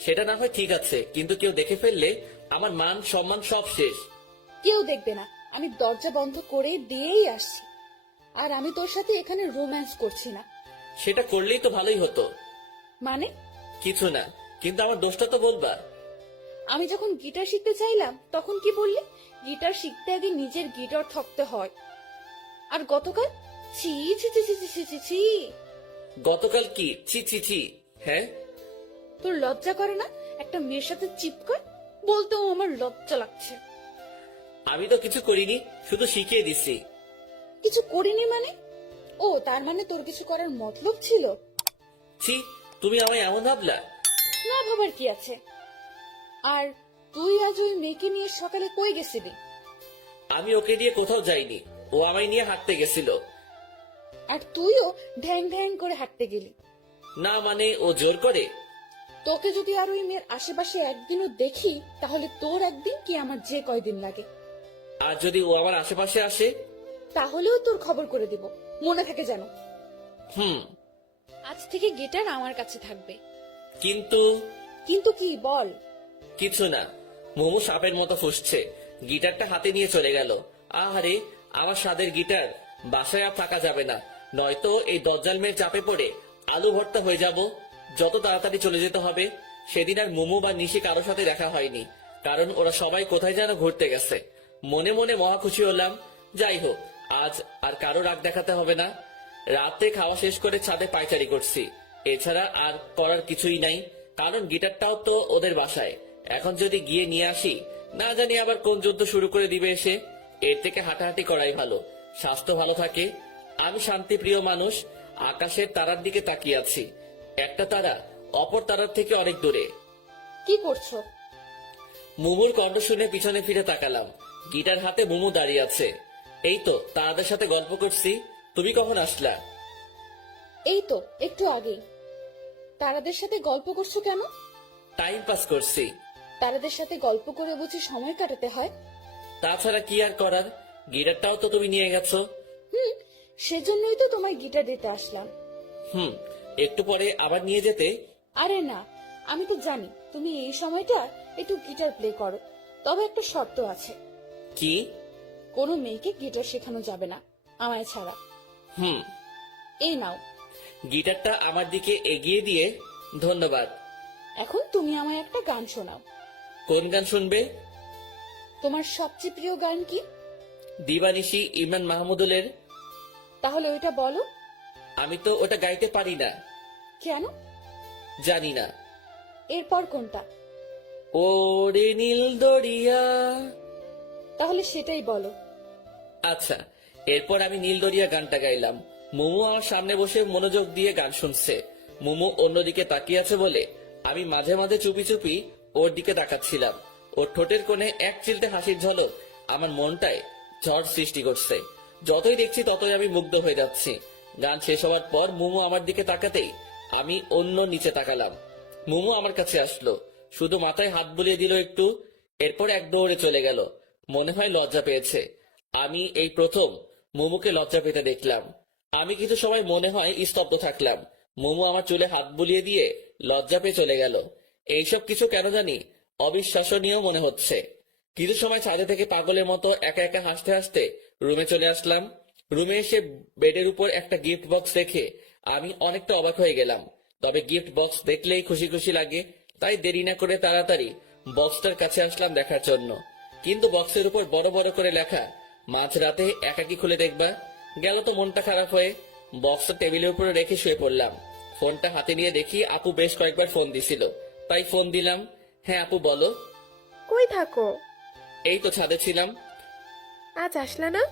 সেটা না হয় ঠিক আছে, কিন্তু কেউ দেখে ফেললে আমার মান সম্মান সব শেষ। কেউ দেখবে না, আমি দরজা বন্ধ করে দিয়েই আসছি। আর আমি তোর সাথে এখানে রোম্যান্স করছি না। সেটা করলেই তো ভালোই হতো। মানে? কিছু না, কিন্তু আমার দোষটা তো বলবা। আমি যখন গিটার শিখতে চাইলাম তখন কি বললি? গিটার শিখতে আগে নিজের গিটার থাকতে হয়। আর গতকাল ছি ছি ছি ছি ছি ছি ছি। গতকাল কি ছি ছি ছি? হ্যাঁ, তোর লজ্জা করে না একটা মেয়ের সাথে চিপকায়? বলতেও আমার লজ্জা লাগছে। আমি তো কিছু করিনি, শুধু শিখিয়ে দিছি। কিছু করিনি মানে? ও তার মানে তোর কিছু করার মতলব ছিল? ছি, তুমি আমায় এমন ভাবলা? না ভাবার কি আছে? আর তুই আজ ওই মেয়েকে নিয়ে সকালে কই গেছিলি? আমি ওকে দিয়ে কোথাও যাইনি, ও আমায় নিয়ে হাঁটতে গেছিল। আর তুইও ঢ্যাং ঢ্যাং করে হাঁটতে গেলি। না মানে ও জোর করে। তোকে যদি আর ওই মেয়ের আশেপাশে একদিনও দেখি, তাহলে তোর একদিন কি আমার যে কয়দিন লাগে। আর যদি ও আমার আশেপাশে আসে? তাহলেও তোর খবর করে দেব, মনে থাকে যেন। হুম। আজ থেকে গিটার আমার কাছে থাকবে। কিন্তু কিন্তু কি বল? কিছু না। মোমো সাপের মতো ফুসছে, গিটারটা হাতে নিয়ে চলে গেল। আহারে, আমার স্বাদের গিটার। বাসায় আর থাকা যাবে না, নয়তো এই দজ্জাল মেয়ের চাপে পড়ে আলু ভর্তা হয়ে যাব। যত তাড়াতাড়ি চলে যেতে হবে। সেদিন আর মোমো বা নিশি কারোর সাথে দেখা হয়নি, কারণ ওরা সবাই কোথায় যেন ঘুরতে গেছে। মনে মনে মহা খুশি হলাম। যাই হোক, আজ আর কারো রাগ দেখাতে হবে না। রাতে খাওয়া শেষ করে ছাদে পায়চারি করছি, এছাড়া আর করার কিছুই নাই। কারণ গিটারটাও তো ওদের বাসায়। এখন যদি গিয়ে নিয়ে আসি, না জানি আবার কোন যুদ্ধ শুরু করে দিবে এসে। এর থেকে হাঁটাহাঁটি করাই ভালো, স্বাস্থ্য ভালো থাকে। আমি শান্তিপ্রিয় মানুষ, আকাশের তারার দিকে তাকিয়ে আছি। একটা তারা অপর তারার থেকে অনেক দূরে। কি করছো? মুমুর কণ্ঠ শুনে পিছনে ফিরে তাকালাম। গিটার হাতে মুমু দাঁড়িয়ে আছে। এই তো তাদের সাথে গল্প করছি। তুমি কখন আসলা? এই তো একটু আগেই। তারাদের সাথে গল্প করছো কেন? টাইম পাস করছি। তারাদের সাথে গল্প করে বুঝি সময় কাটাতে হয়? তাছাড়া কি আর করার, গিটারটাও তো তুমি নিয়ে গেছো। সেজন্যই তো তোমায় গিটার দিতে আসলাম। হুম, একটু পরে আবার নিয়ে যেতে। আরে না, আমি তো জানি তুমি এই সময়টা একটু গিটার প্লে করো, তবে একটা শর্ত আছে। কি? কোনো মেয়েকে গিটার শেখানো যাবে না আমায় ছাড়া। হুম। এই নাও। গিটারটা আমার দিকে এগিয়ে দিয়ে, ধন্যবাদ। এখন তুমি আমায় একটা গান শোনাও। কোন গান শুনবে? তোমার সবচেয়ে প্রিয় গান কি? দিবানিশি ইমরান মাহমুদুলের। তাহলে ওইটা বলো। আমি তো ওটা গাইতে পারি না। কেন? জানি না। এরপর কোনটা? ওরে নীল দরিয়া। তাহলে সেটাই বলো। আচ্ছা, এরপর আমি নীল দরিয়া গানটা গাইলাম। মোমো আমার সামনে বসে মনোযোগ দিয়ে গান শুনছে। মোমো অন্যদিকে তাকিয়ে আছে বলে আমি মাঝে মাঝে চুপি চুপি ওর দিকে তাকাচ্ছিলাম। ওর ঠোঁটের কোণে এক চিলতে হাসির ঝলক আমার মনটায় ঝড় সৃষ্টি করছে। যতই দেখছি ততই আমি মুগ্ধ হয়ে যাচ্ছি। গান শেষ হওয়ার পর মোমো আমার দিকে তাকাতেই আমি অন্য নিচে তাকালাম। মোমো আমার কাছে আসলো, শুধু মাথায় হাত বুলিয়ে দিল একটু, এরপর এক দৌড়ে চলে গেল। মনে হয় লজ্জা পেয়েছে। আমি এই প্রথম মোমোকে লজ্জা পেতে দেখলাম। আমি কিছু সময় মনে হয় স্তব্ধ থাকলাম। মোমো আমার চুলে হাত বুলিয়ে দিয়ে লজ্জা পেয়ে চলে গেল। এইসব কিছু কেন জানি অবিশ্বাসনীয় মনে হচ্ছে। কিছু সময় ছাদে থেকে পাগলের মতো একা একা হাসতে হাসতে রুমে চলে আসলাম। রুমে এসে বেডের উপর একটা গিফট বক্স রেখে আমি অনেকটা অবাক হয়ে গেলাম। তবে গিফট বক্স দেখলেই খুশি খুশি লাগে, তাই দেরি না করে তাড়াতাড়ি বক্সটার কাছে আসলাম দেখার জন্য। কিন্তু বক্সের উপর বড় বড় করে লেখা, মাঝরাতে একাকি খুলে দেখবা। গেল তো মনটা খারাপ হয়ে বক্সটা টেবিলের উপরে রেখে শুয়ে পড়লাম। ফোনটা হাতে নিয়ে দেখি আপু বেশ কয়েকবার ফোন দিছিল, তাই ফোন দিলাম। হ্যাঁ আপু বলো। কই থাকো? এই তো ছাদে ছিলাম। আজ আসলা না?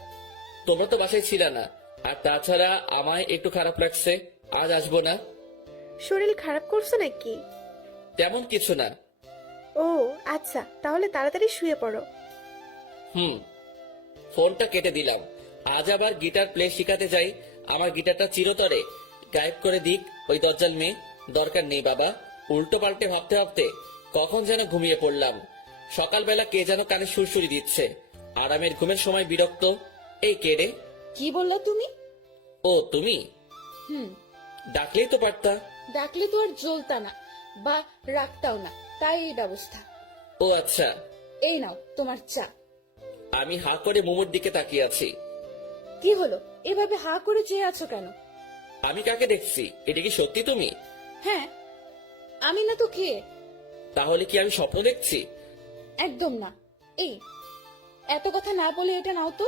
তোমরা তো বাসায় ছিল না, আর তাছাড়া আমায় একটু খারাপ লাগছে, আজ আসবো না। শরীর খারাপ করছো নাকি? তেমন কিছু না। ও আচ্ছা, তাহলে তাড়াতাড়ি শুয়ে পড়ো। হুম। ফোনটা কেটে দিলাম। আজ আবার গিটার প্লে শিখাতে যাই, আমার গিটারটা চিরতরে গায়েব করে দিক ওই দজ্জাল মেয়ে। দরকার নেই বাবা। উল্টো পাল্টে ভাবতে ভাবতে কখন যেন ঘুমিয়ে পড়লাম। সকালবেলা কে যেন কানে সুরসুরি দিচ্ছে। আরামের ঘুমের সময় বিরক্ত। এই কে রে? কি বললা তুমি? ও তুমি? হুম। ডাকলেই তো পারতা। ডাকলে তো আর জ্বলতা না বা রাখতাও না, তাই এই ব্যবস্থা। ও আচ্ছা। এই নাও তোমার চা। আমি হা করে মোমোর দিকে তাকিয়ে আছি। কি হলো, এভাবে হা করে চেয়ে আছো কেন? আমি কাকে দেখছি? এটা কি সত্যি তুমি? হ্যাঁ, আমি না তো কে? তাহলে কি আমি স্বপ্ন দেখছি? একদম না। এই এত কথা না বলে এটা নাও তো।